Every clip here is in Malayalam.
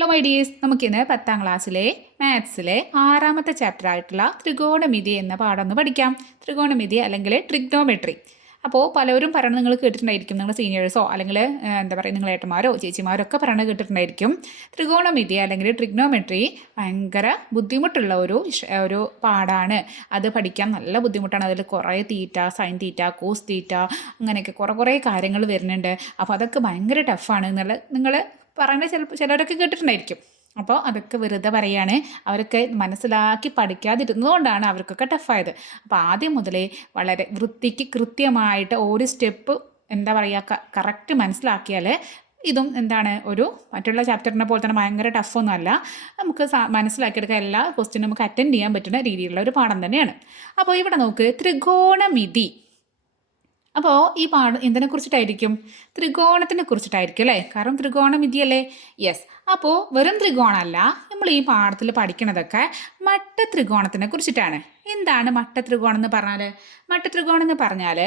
ഹലോ മൈ ഡിയേഴ്സ്, നമുക്കിന്ന് 10ാം ക്ലാസ്സിലെ മാത്സിലെ 6ാമത്തെ ചാപ്റ്റർ ആയിട്ടുള്ള ത്രികോണമിതി എന്ന പാഠം ഒന്ന് പഠിക്കാം. ത്രികോണമിതി അല്ലെങ്കിൽ ട്രിഗ്നോമെട്രി. അപ്പോൾ പലരും പറയണത് നിങ്ങൾ കേട്ടിട്ടുണ്ടായിരിക്കും. നിങ്ങൾ സീനിയേഴ്സോ അല്ലെങ്കിൽ എന്താ പറയുക, നിങ്ങൾ ഏട്ടന്മാരോ ചേച്ചിമാരോ ഒക്കെ പറയണത് കേട്ടിട്ടുണ്ടായിരിക്കും. ത്രികോണമിതി അല്ലെങ്കിൽ ട്രിഗ്നോമെട്രി ഭയങ്കര ബുദ്ധിമുട്ടുള്ള ഒരു പാഠമാണ്. അത് പഠിക്കാൻ നല്ല ബുദ്ധിമുട്ടാണ്. അതിൽ കുറേ തീറ്റ, സൈൻ തീറ്റ, കോസ് തീറ്റ, അങ്ങനെയൊക്കെ കുറേ കാര്യങ്ങൾ വരുന്നുണ്ട്. അപ്പോൾ അതൊക്കെ ഭയങ്കര ടഫാണ് എന്നുള്ളത് നിങ്ങൾ പറയുന്നത് ചിലരൊക്കെ കേട്ടിട്ടുണ്ടായിരിക്കും. അപ്പോൾ അതൊക്കെ വെറുതെ പറയാണ്. അവരൊക്കെ മനസ്സിലാക്കി പഠിക്കാതിരുന്നതുകൊണ്ടാണ് അവർക്കൊക്കെ ടഫായത്. അപ്പോൾ ആദ്യം മുതലേ വളരെ വൃത്തിക്ക് കൃത്യമായിട്ട് ഒരു സ്റ്റെപ്പ് എന്താ പറയുക കറക്റ്റ് മനസ്സിലാക്കിയാൽ ഇതും എന്താണ് ഒരു മറ്റുള്ള ചാപ്റ്ററിനെ പോലെ തന്നെ ഭയങ്കര ടഫൊന്നും അല്ല. നമുക്ക് മനസ്സിലാക്കിയെടുക്കാൻ എല്ലാ ക്വസ്റ്റ്യനും നമുക്ക് അറ്റൻഡ് ചെയ്യാൻ പറ്റുന്ന രീതിയിലുള്ള ഒരു പാഠം തന്നെയാണ്. അപ്പോൾ ഇവിടെ നോക്ക്, ത്രികോണമിതി. അപ്പോൾ ഈ പാഠം എന്തിനെ കുറിച്ചിട്ടായിരിക്കും? ത്രികോണത്തിനെ കുറിച്ചിട്ടായിരിക്കും അല്ലേ? കാരണം ത്രികോണമിതിയല്ലേ? യെസ്. അപ്പോൾ വെറും ത്രികോണമല്ല, നമ്മൾ ഈ പാഠത്തിൽ പഠിക്കണതൊക്കെ മട്ടത്രികോണത്തിനെ കുറിച്ചിട്ടാണ്. എന്താണ് മട്ടത്രികോണം എന്ന് പറഞ്ഞാൽ? മട്ടത്രികോണം എന്ന് പറഞ്ഞാൽ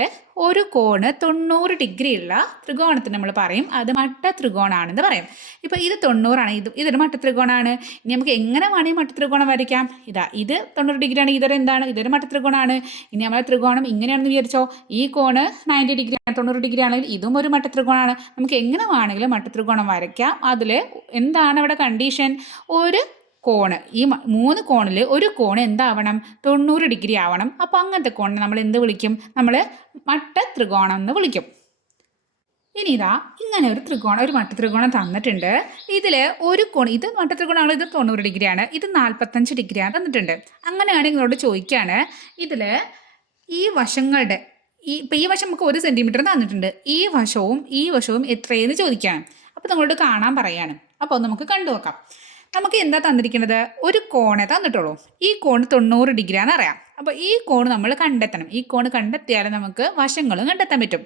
ഒരു കോണ് 90 ഡിഗ്രി ഉള്ള ത്രികോണത്തിന് നമ്മൾ പറയും അത് മട്ടത്രികോണാണെന്ന് പറയും. ഇപ്പോൾ ഇത് 90 ഇതൊരു മട്ടത്രികോണമാണ്. ഇനി നമുക്ക് എങ്ങനെ വേണമെങ്കിൽ മട്ടത്രികോണം വരയ്ക്കാം. ഇത് 90 ഡിഗ്രിയാണ്, ഇതൊരു മട്ടത്രികോണമാണ്. ഇനി നമ്മളെ ത്രികോണം ഇങ്ങനെയാണെന്ന് വിചാരിച്ചോ, ഈ കോണ് 90 ഡിഗ്രിയാണ്, 90 ഡിഗ്രി ആണെങ്കിൽ ഇതും ഒരു മട്ടത്രികോണമാണ്. നമുക്ക് എങ്ങനെ വേണമെങ്കിലും മട്ടത്രികോണം വരയ്ക്കാം. അതിൽ എന്താണ് അവിടെ കണ്ടീഷൻ? ഒരു കോണ്, ഈ 3 കോണിൽ ഒരു കോണ് എന്താവണം? 90 ഡിഗ്രി ആവണം. അപ്പോൾ അങ്ങനത്തെ കോണിനെ നമ്മൾ എന്ത് വിളിക്കും? നമ്മൾ മട്ടത്രികോണം എന്ന് വിളിക്കും. ഇനി ഇതാ ഇങ്ങനെ ഒരു മട്ടത്രികോണം തന്നിട്ടുണ്ട്. ഇതിൽ ഒരു കോൺ, ഇത് മട്ടത്രികോണമാണ്, ഇത് 90 ഡിഗ്രിയാണ്, ഇത് 45 ഡിഗ്രിയാണ് തന്നിട്ടുണ്ട്. അങ്ങനെയാണെങ്കിൽ നിങ്ങളോട് ചോദിക്കുകയാണ്, ഇതിൽ ഈ വശങ്ങളുടെ ഇപ്പം ഈ വശം നമുക്ക് 1 സെൻറ്റിമീറ്റർ തന്നിട്ടുണ്ട്. ഈ വശവും എത്രയെന്ന് ചോദിക്കുകയാണ്. അപ്പോൾ നിങ്ങളോട് കാണാൻ പറയാണ്. അപ്പോൾ നമുക്ക് കണ്ടു നോക്കാം. നമുക്ക് എന്താ തന്നിരിക്കുന്നത്? ഒരു കോണേ തന്നിട്ടുള്ളൂ. ഈ കോണ് 90 ഡിഗ്രിയാണെന്ന് അറിയാം. അപ്പോൾ ഈ കോണ് നമ്മൾ കണ്ടെത്തണം. ഈ കോണ് കണ്ടെത്തിയാൽ നമുക്ക് വശങ്ങളും കണ്ടെത്താൻ പറ്റും.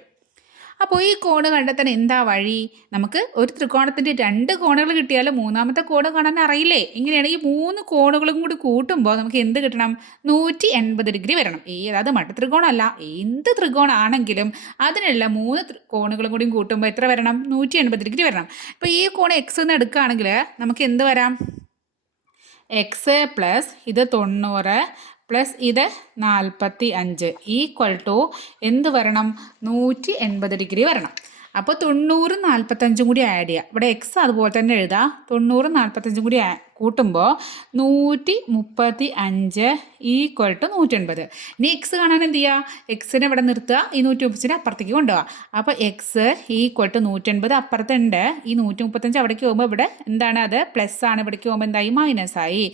അപ്പോൾ ഈ കോണ് കണ്ടെത്താൻ എന്താ വഴി? നമുക്ക് ഒരു ത്രികോണത്തിൻ്റെ 2 കോണുകൾ കിട്ടിയാൽ മൂന്നാമത്തെ കോണ് കാണാൻ അറിയില്ലേ? ഇങ്ങനെയാണ് ഈ 3 കോണുകളും കൂടി കൂട്ടുമ്പോൾ നമുക്ക് എന്ത് കിട്ടണം? 180 ഡിഗ്രി വരണം. അത് മട്ടത്രികോണമല്ല, എന്ത് ത്രികോണാണെങ്കിലും അതിനുള്ള 3 കോണുകളും കൂടി കൂട്ടുമ്പോൾ എത്ര വരണം? 180 ഡിഗ്രി വരണം. ഇപ്പോൾ ഈ കോൺ എക്സ് എന്ന് എടുക്കുകയാണെങ്കിൽ നമുക്ക് എന്ത് വരാം? എക്സ് പ്ലസ് ഇത് 90 പ്ലസ് ഇത് 45 ഈക്വൽ ടു എന്ത് വരണം? 180 ഡിഗ്രി വരണം. അപ്പോൾ 90 45 കൂടി ആഡ് ചെയ്യുക. ഇവിടെ എക്സ് അതുപോലെ തന്നെ എഴുതുക. 90 45 കൂടി കൂട്ടുമ്പോൾ 135 ഈക്വൽ ടു 180. ഇനി എക്സ് കാണാൻ എന്ത് ചെയ്യുക? എക്സിനെ ഇവിടെ നിർത്തുക, ഈ 130 അപ്പുറത്തേക്ക് കൊണ്ടുപോകുക. അപ്പോൾ എക്സ് ഈക്വൽ ടു 180 അപ്പുറത്തുണ്ട്. ഈ 135 അവിടേക്ക് പോകുമ്പോൾ ഇവിടെ എന്താണ്? അത് പ്ലസ് ആണ്. ഇവിടേക്ക് പോകുമ്പോൾ എന്തായി? മൈനസായി.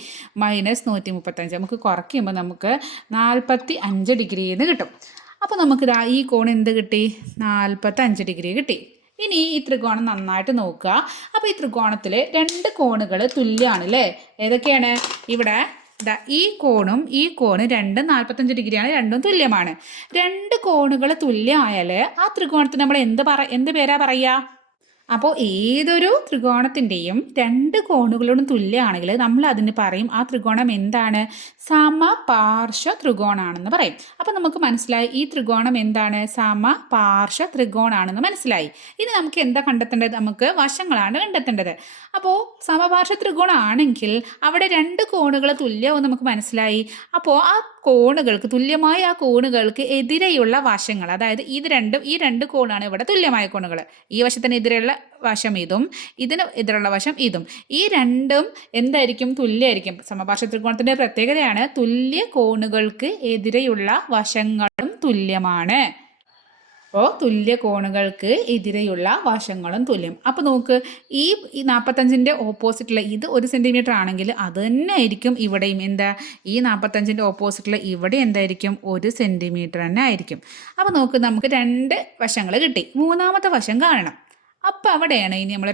-135 നമുക്ക് കുറയ്ക്കുമ്പോൾ നമുക്ക് 45 ഡിഗ്രിന്ന് കിട്ടും. അപ്പോൾ നമുക്ക് ഈ കോൺ എന്ത് കിട്ടി? 45 ഡിഗ്രി കിട്ടി. ഇനി ഈ ത്രികോണം നന്നായിട്ട് നോക്കുക. അപ്പോൾ ഈ ത്രികോണത്തിൽ 2 കോണുകൾ തുല്യമാണ് അല്ലേ? ഏതൊക്കെയാണ്? ഇവിടെ ഈ കോണും ഈ കോണ് രണ്ടും 45 ഡിഗ്രിയാണ്, രണ്ടും തുല്യമാണ്. 2 കോണുകൾ തുല്യമായാൽ ആ ത്രികോണത്തിന് നമ്മൾ എന്ത് പേരാ പറയുക? അപ്പോൾ ഏതൊരു ത്രികോണത്തിൻ്റെയും 2 കോണുകളോടും തുല്യമാണെങ്കിൽ നമ്മൾ അതിന് പറയും ആ ത്രികോണം എന്താണ്? സമപാർശ്വ ത്രികോണാണെന്ന് പറയും. അപ്പോൾ നമുക്ക് മനസ്സിലായി ഈ ത്രികോണം എന്താണ്? സമപാർശ്വ ത്രികോണാണെന്ന് മനസ്സിലായി. ഇനി നമുക്ക് എന്താ കണ്ടെത്തേണ്ടത്? നമുക്ക് വശങ്ങളാണ് കണ്ടെത്തേണ്ടത്. അപ്പോൾ സമപാർശ്വ ത്രികോണമാണെങ്കിൽ അവിടെ 2 കോണുകൾ തുല്യമാവും നമുക്ക് മനസ്സിലായി. അപ്പോൾ ആ കോണുകൾക്ക് തുല്യമായ ആ കോണുകൾക്ക് എതിരെയുള്ള വശങ്ങൾ, അതായത് ഈ 2 കോണാണ് ഇവിടെ തുല്യമായ കോണുകൾ. ഈ വശത്തിന് എതിരെയുള്ള വശം ഇതും, ഇതിന് എതിരുള്ള വശം ഇതും. ഈ രണ്ടും എന്തായിരിക്കും? തുല്യമായിരിക്കും. സമപാർശ്വ ത്രികോണത്തിൻ്റെ പ്രത്യേകതയാണ് തുല്യ കോണുകൾക്ക് എതിരെയുള്ള വശങ്ങളും തുല്യമാണ്. അപ്പോൾ തുല്യ കോണുകൾക്ക് എതിരെയുള്ള വശങ്ങളും തുല്യം. അപ്പോൾ നോക്ക്, ഈ 45ൻ്റെ ഓപ്പോസിറ്റുള്ള ഇത് 1 സെൻറ്റിമീറ്റർ ആണെങ്കിൽ അത് തന്നെ ആയിരിക്കും ഇവിടെയും. എന്താ? ഈ 45ൻ്റെ ഓപ്പോസിറ്റുള്ള ഇവിടെ എന്തായിരിക്കും? 1 സെൻറ്റിമീറ്റർ തന്നെ ആയിരിക്കും. അപ്പോൾ നോക്ക്, നമുക്ക് 2 വശങ്ങൾ കിട്ടി. മൂന്നാമത്തെ വശം കാണണം. അപ്പോൾ അവിടെയാണ് ഇനി നമ്മൾ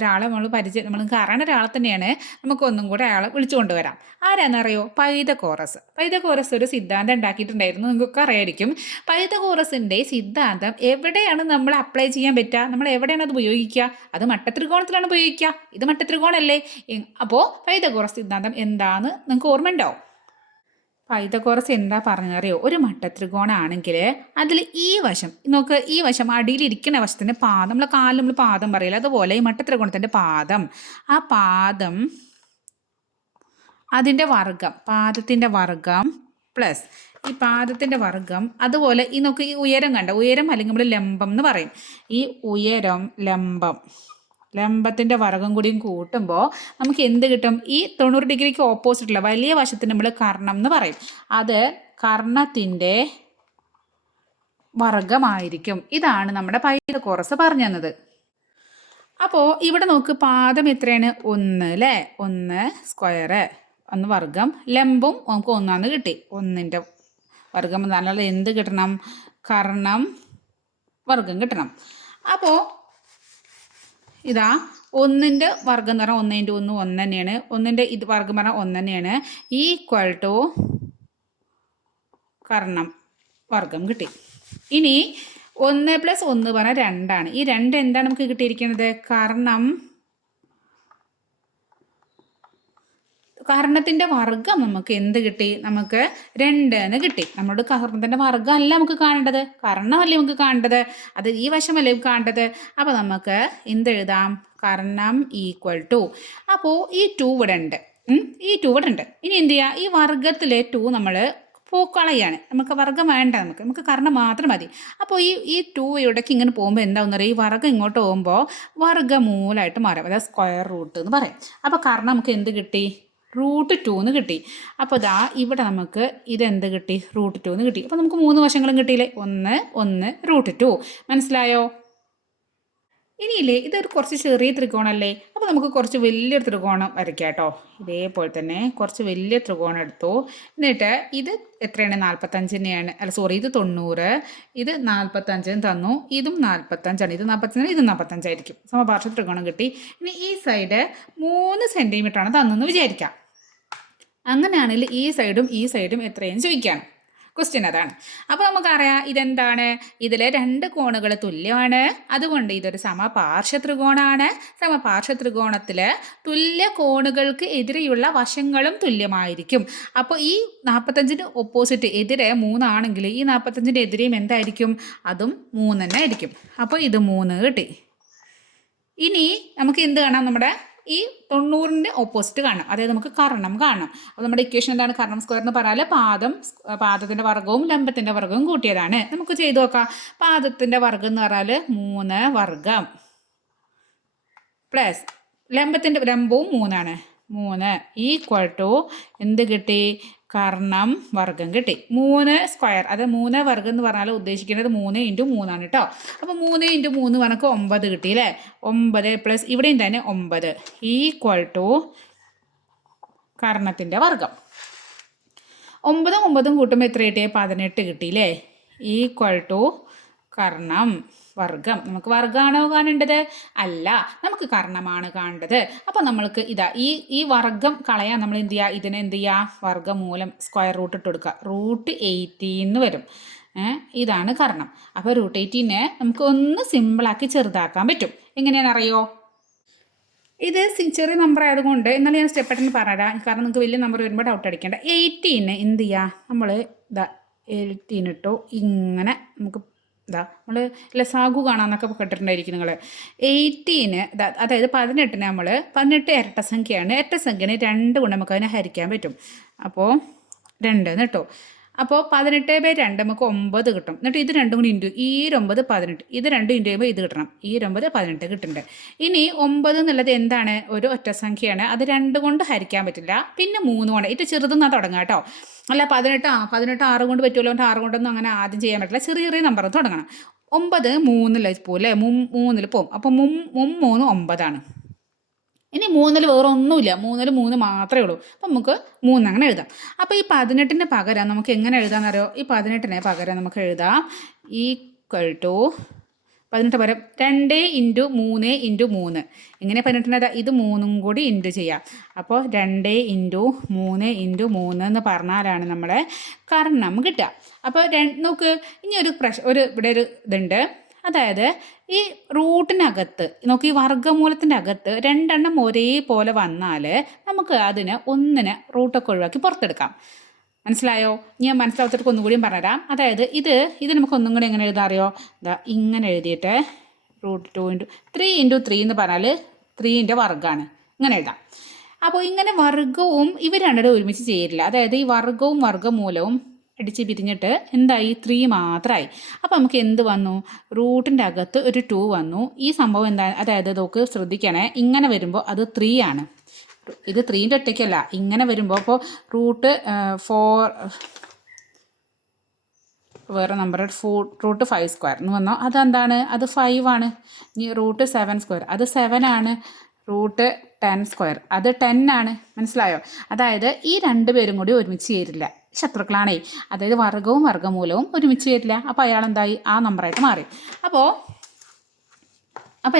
നമുക്ക് അറിയുന്ന ഒരാളെ തന്നെയാണ് നമുക്കൊന്നും കൂടെ അയാളെ വിളിച്ചു കൊണ്ടുവരാം. ആരാന്നറിയോ? പൈതഗോറസ് ഒരു സിദ്ധാന്തം ഉണ്ടാക്കിയിട്ടുണ്ടായിരുന്നു. നിങ്ങൾക്കൊക്കെ അറിയായിരിക്കും. പൈതഗോറസിൻ്റെ സിദ്ധാന്തം എവിടെയാണ് നമ്മൾ അപ്ലൈ ചെയ്യാൻ പറ്റുക? നമ്മൾ എവിടെയാണ് അത് ഉപയോഗിക്കുക? അത് മട്ടത്രികോണത്തിലാണ് ഉപയോഗിക്കുക. ഇത് മട്ടത്രികോണല്ലേ? അപ്പോൾ പൈതഗോറസ് സിദ്ധാന്തം എന്താണെന്ന് നിങ്ങൾക്ക് ഓർമ്മയുണ്ടാവും. പൈതഗോറസ് എന്താ പറഞ്ഞറിയോ? ഒരു മട്ടത്രികോണാണെങ്കിൽ അതിൽ ഈ വശം നോക്ക്, ഈ വശം അടിയിലിരിക്കുന്ന വശത്തിൻ്റെ പാദം, നമ്മൾ കാലിൽ പാദം പറയില്ല, അതുപോലെ ഈ മട്ടത്രികോണത്തിൻ്റെ പാദം, ആ പാദം അതിൻ്റെ വർഗം, പാദത്തിൻ്റെ വർഗം പ്ലസ് ഈ പാദത്തിൻ്റെ വർഗം. അതുപോലെ ഈ നോക്ക്, ഈ ഉയരം കണ്ട, ഉയരം അല്ലെങ്കിൽ നമ്മൾ ലംബം എന്ന് പറയും. ഈ ഉയരം ലംബത്തിൻ്റെ വർഗം കൂടിയും കൂട്ടുമ്പോൾ നമുക്ക് എന്ത് കിട്ടും? ഈ 90 ഡിഗ്രിക്ക് ഓപ്പോസിറ്റുള്ള വലിയ വശത്തിന് നമ്മൾ കർണം എന്ന് പറയും. അത് കർണത്തിൻ്റെ വർഗമായിരിക്കും. ഇതാണ് നമ്മുടെ പൈതഗോറസ് പറഞ്ഞു തന്നത്. അപ്പോൾ ഇവിടെ നോക്ക്, പാദം എത്രയാണ്? 1 അല്ലേ? 1 സ്ക്വയർ, 1 വർഗം. ലംബം നമുക്ക് 1 കിട്ടി. 1ൻ്റെ വർഗം നല്ല എന്ത് കിട്ടണം? കർണം വർഗം കിട്ടണം. അപ്പോൾ ഇതാ 1ൻ്റെ വർഗം എന്ന് പറഞ്ഞാൽ 1 × 1 1 തന്നെയാണ്. 1ൻ്റെ ഇത് വർഗം പറഞ്ഞാൽ 1 തന്നെയാണ്. ഈക്വൽ ടു കർണം വർഗം കിട്ടി. ഇനി 1 + 1 പറഞ്ഞാൽ 2 ആണ്. ഈ 2 എന്താണ് നമുക്ക് കിട്ടിയിരിക്കുന്നത്? കർണത്തിൻ്റെ വർഗം നമുക്ക് എന്ത് കിട്ടി? നമുക്ക് 2 എന്ന് കിട്ടി. നമ്മളോട് കർണത്തിൻ്റെ വർഗം അല്ല നമുക്ക് കാണേണ്ടത്, കർണമല്ലേ നമുക്ക് കാണേണ്ടത്, അത് ഈ വശമല്ലേ കാണേണ്ടത്. അപ്പോൾ നമുക്ക് എന്തെഴുതാം? Karnam equal to. അപ്പോൾ ഈ 2 ഇവിടെ ഉണ്ട്, ഈ 2 ഇവിടെ ഉണ്ട്. ഇനി എന്ത് ചെയ്യുക? ഈ വർഗത്തിലെ 2 നമ്മൾ കളയാണ്. നമുക്ക് വർഗം വേണ്ട, നമുക്ക് കർണം മാത്രം മതി. അപ്പോൾ ഈ 2 ഇവിടേക്ക് ഇങ്ങനെ പോകുമ്പോൾ എന്താണെന്ന് പറയുക? ഈ വർഗം ഇങ്ങോട്ട് പോകുമ്പോൾ വർഗമൂലമായിട്ട് മാറും, അതായത് സ്ക്വയർ റൂട്ട് എന്ന് പറയും. അപ്പോൾ കർണം നമുക്ക് എന്ത് കിട്ടി? √2 എന്ന് കിട്ടി. അപ്പോൾ ഇതാ ഇവിടെ നമുക്ക് ഇതെന്ത് കിട്ടി? √2 എന്ന് കിട്ടി. അപ്പോൾ നമുക്ക് 3 വശങ്ങളും കിട്ടിയില്ലേ? 1 1 √2. മനസ്സിലായോ? ഇനിയില്ലേ, ഇതൊരു കുറച്ച് ചെറിയ ത്രികോണമല്ലേ? അപ്പോൾ നമുക്ക് കുറച്ച് വലിയൊരു ത്രികോണം വരയ്ക്കാം കേട്ടോ. ഇതേപോലെ തന്നെ കുറച്ച് വലിയ ത്രികോണം എടുത്തു. എന്നിട്ട് ഇത് എത്രയാണ്? 45 തന്നെയാണ്. അല്ല സോറി, ഇത് 90, ഇത് 45 തന്നു. ഇതും 45ആണ്. ഇത് 45, ഇത് 45 ആയിരിക്കും. സമപാർശ്വ ത്രികോണം കിട്ടി. ഇനി ഈ സൈഡ് 3 സെൻറ്റിമീറ്ററാണ് തന്നെന്ന് വിചാരിക്കാം. അങ്ങനെയാണെങ്കിൽ ഈ സൈഡും എത്രയെന്ന് ചോദിക്കുകയാണ്. ക്വസ്റ്റ്യൻ അതാണ്. അപ്പോൾ നമുക്കറിയാം ഇതെന്താണ്? ഇതിലെ 2 കോണുകൾ തുല്യമാണ്. അതുകൊണ്ട് ഇതൊരു സമപാർശ്വ ത്രികോണമാണ്. സമപാർശ്വ ത്രികോണത്തിൽ തുല്യ കോണുകൾക്ക് എതിരെയുള്ള വശങ്ങളും തുല്യമായിരിക്കും. അപ്പോൾ ഈ 45ന് ഓപ്പോസിറ്റ് എതിരെ 3 ആണെങ്കിൽ ഈ 45ൻ്റെ എതിരെയും എന്തായിരിക്കും? അതും 3 തന്നെ ആയിരിക്കും. അപ്പോൾ ഇത് 3 കിട്ടി. ഇനി നമുക്ക് എന്ത് കാണാം? നമ്മുടെ ഈ 90ൻ്റെ ഓപ്പോസിറ്റ് കാണണം, അതായത് നമുക്ക് കർണം കാണണം. അപ്പോൾ നമ്മുടെ ഇക്വേഷൻ എന്താണ്? കർണം സ്ക്വയർ എന്ന് പറഞ്ഞാൽ പാദത്തിൻ്റെ വർഗവും ലംബത്തിൻ്റെ വർഗവും കൂട്ടിയതാണ്. നമുക്ക് ചെയ്തു നോക്കാം. പാദത്തിൻ്റെ വർഗം എന്ന് പറഞ്ഞാൽ 3 വർഗം പ്ലസ് ലംബവും 3 ആണ്. 3 ഈക്വൽ ടു എന്ത് കിട്ടി? കർണം വർഗം കിട്ടി. 3 സ്ക്വയർ, അത് 3 വർഗം എന്ന് പറഞ്ഞാൽ ഉദ്ദേശിക്കുന്നത് 3 × 3 ആണ് കേട്ടോ. അപ്പോൾ 3 × 3 നമുക്ക് 9 കിട്ടി അല്ലേ? 9 പ്ലസ് ഇവിടെയും തന്നെ 9 ഈക്വൽ ടു കർണത്തിൻ്റെ വർഗം. 9 9 കൂട്ടുമ്പോൾ എത്ര കിട്ടിയേ? 18 കിട്ടിയില്ലേ? ഈക്വൽ ടു കർണം വർഗം. നമുക്ക് വർഗമാണോ കാണേണ്ടത്? അല്ല, നമുക്ക് കർണമാണ് കാണേണ്ടത്. അപ്പോൾ നമ്മൾക്ക് ഇതാ ഈ വർഗം കളയാൻ നമ്മൾ എന്ത് ചെയ്യുക? ഇതിനെ എന്ത് ചെയ്യുക? വർഗമൂലം സ്ക്വയർ റൂട്ട് ഇട്ട് കൊടുക്കുക. √18 വരും. ഇതാണ് കർണം. അപ്പോൾ √18 നമുക്ക് ഒന്ന് സിമ്പിളാക്കി ചെറുതാക്കാൻ പറ്റും. എങ്ങനെയാണെന്നറിയോ? ഇത് ചെറിയ നമ്പർ ആയതുകൊണ്ട് എന്നാലും ഞാൻ സ്റ്റെപ്പായിട്ടൊന്ന് പറയാം, കാരണം നിങ്ങൾക്ക് വലിയ നമ്പർ വരുമ്പോൾ ഡൗട്ട് അടിക്കേണ്ട. 18 എന്ത് ചെയ്യുക? നമ്മൾ ഇതാ 18 ഇട്ടോ, ഇങ്ങനെ നമുക്ക് ഇതാ നമ്മൾ ലസാഗു കാണാമെന്നൊക്കെ കേട്ടിട്ടുണ്ടായിരിക്കും നിങ്ങൾ. 18 അതായത് 18 നമ്മൾ 18 ഇരട്ടസംഖ്യയാണ്. ഇരട്ടസംഖ്യനെ 2 കൊണ്ട് നമുക്ക് അതിനെ ഹരിക്കാൻ പറ്റും. അപ്പോൾ 2 കേട്ടോ. അപ്പോൾ 18/2 നമുക്ക് 9 കിട്ടും. എന്നിട്ട് ഇത് 2 കൂടി ഇൻറ്റു ഈ 9 18, ഇത് 2 ഇൻറ്റു ചെയ്യുമ്പോൾ ഇത് കിട്ടണം. ഈ 9 18 കിട്ടുന്നുണ്ട്. ഇനി 9 എന്നുള്ളത് എന്താണ്? ഒരു ഒറ്റസംഖ്യയാണ്. അത് 2 കൊണ്ട് ഹരിക്കാൻ പറ്റില്ല. പിന്നെ 3 കൊണ്ട്, ഇത് ചെറുതെന്നാണ് തുടങ്ങുക കേട്ടോ. അല്ല 18 6 കൊണ്ട് പറ്റുമല്ലോ, 6 കൊണ്ടൊന്നും അങ്ങനെ ആദ്യം ചെയ്യാൻ പറ്റില്ല. ചെറിയ ചെറിയ നമ്പർ തുടങ്ങണം. 9 3 പോകും അല്ലേ? 3 പോകും. അപ്പോൾ 3 9 ഇനി 3 വേറെ ഒന്നുമില്ല, 3 മാത്രമേ ഉള്ളൂ. അപ്പം നമുക്ക് 3 അങ്ങനെ എഴുതാം. അപ്പോൾ ഈ 18ന് പകരം നമുക്ക് എങ്ങനെ എഴുതാമെന്നറിയോ? ഈ 18ന് പകരം നമുക്ക് എഴുതാം ഈക്വൽ ടു 18 പകരം 2 × 3 × 3. ഇങ്ങനെ 18 ഇത് 3 കൂടി ഇൻറ്റു ചെയ്യാം. അപ്പോൾ 2 × 3 × 3 എന്ന് പറഞ്ഞാലാണ് നമ്മളെ കർണം കിട്ടുക. അപ്പോൾ നോക്ക്, ഇനി ഇവിടെ ഒരു ഇതുണ്ട്. അതായത് ഈ റൂട്ടിനകത്ത് നോക്കി, ഈ വർഗ്ഗമൂലത്തിൻ്റെ അകത്ത് 2 എണ്ണം ഒരേപോലെ വന്നാൽ നമുക്ക് അതിന് 1 റൂട്ടൊക്കെ ഒഴിവാക്കി പുറത്തെടുക്കാം. മനസ്സിലായോ? ഞാൻ മനസ്സിലാവത്തിട്ട് ഒന്നുകൂടിയും പറഞ്ഞുതരാം. അതായത് ഇത് നമുക്ക് ഒന്നും കൂടി എങ്ങനെ എഴുതാൻ അറിയോ? ഇതാ ഇങ്ങനെ എഴുതിയിട്ട് √2 × 3 × 3 എന്ന് പറഞ്ഞാൽ 3ൻ്റെ വർഗ്ഗമാണ്. ഇങ്ങനെ എഴുതാം. അപ്പോൾ ഇങ്ങനെ വർഗവും ഇവർ രണ്ടും ഒരുമിച്ച് ചേരില്ല. അതായത് ഈ വർഗവും വർഗ്ഗമൂലവും അടിച്ച് പിരിഞ്ഞിട്ട് എന്തായി 3 മാത്രമായി. അപ്പോൾ നമുക്ക് എന്ത് വന്നു? റൂട്ടിൻ്റെ അകത്ത് ഒരു 2 വന്നു. ഈ സംഭവം എന്താ? അതായത് നോക്ക് ശ്രദ്ധിക്കണേ, ഇങ്ങനെ വരുമ്പോൾ അത് 3 ആണ്. ഇത് 3ൻ്റെ ഒറ്റയ്ക്കല്ല, ഇങ്ങനെ വരുമ്പോൾ അപ്പോൾ റൂട്ട് 4 വേറെ നമ്പർ റൂട്ട് 5 സ്ക്വയർ എന്ന് വന്നോ, അതെന്താണ്? അത് 5 ആണ്. ഇനി റൂട്ട് 7 സ്ക്വയർ അത് 7 ആണ്. റൂട്ട് 10 സ്ക്വയർ അത് 10 ആണ്. മനസ്സിലായോ? അതായത് ഈ രണ്ടുപേരും കൂടി ഒരുമിച്ച് ചേരില്ല, ശത്രുക്കളാണേ. അതായത് വർഗവും വർഗ്ഗമൂലവും ഒരുമിച്ച് ചേരില്ല. അപ്പോൾ അയാൾ എന്തായി? ആ നമ്പറായിട്ട് മാറി. അപ്പോൾ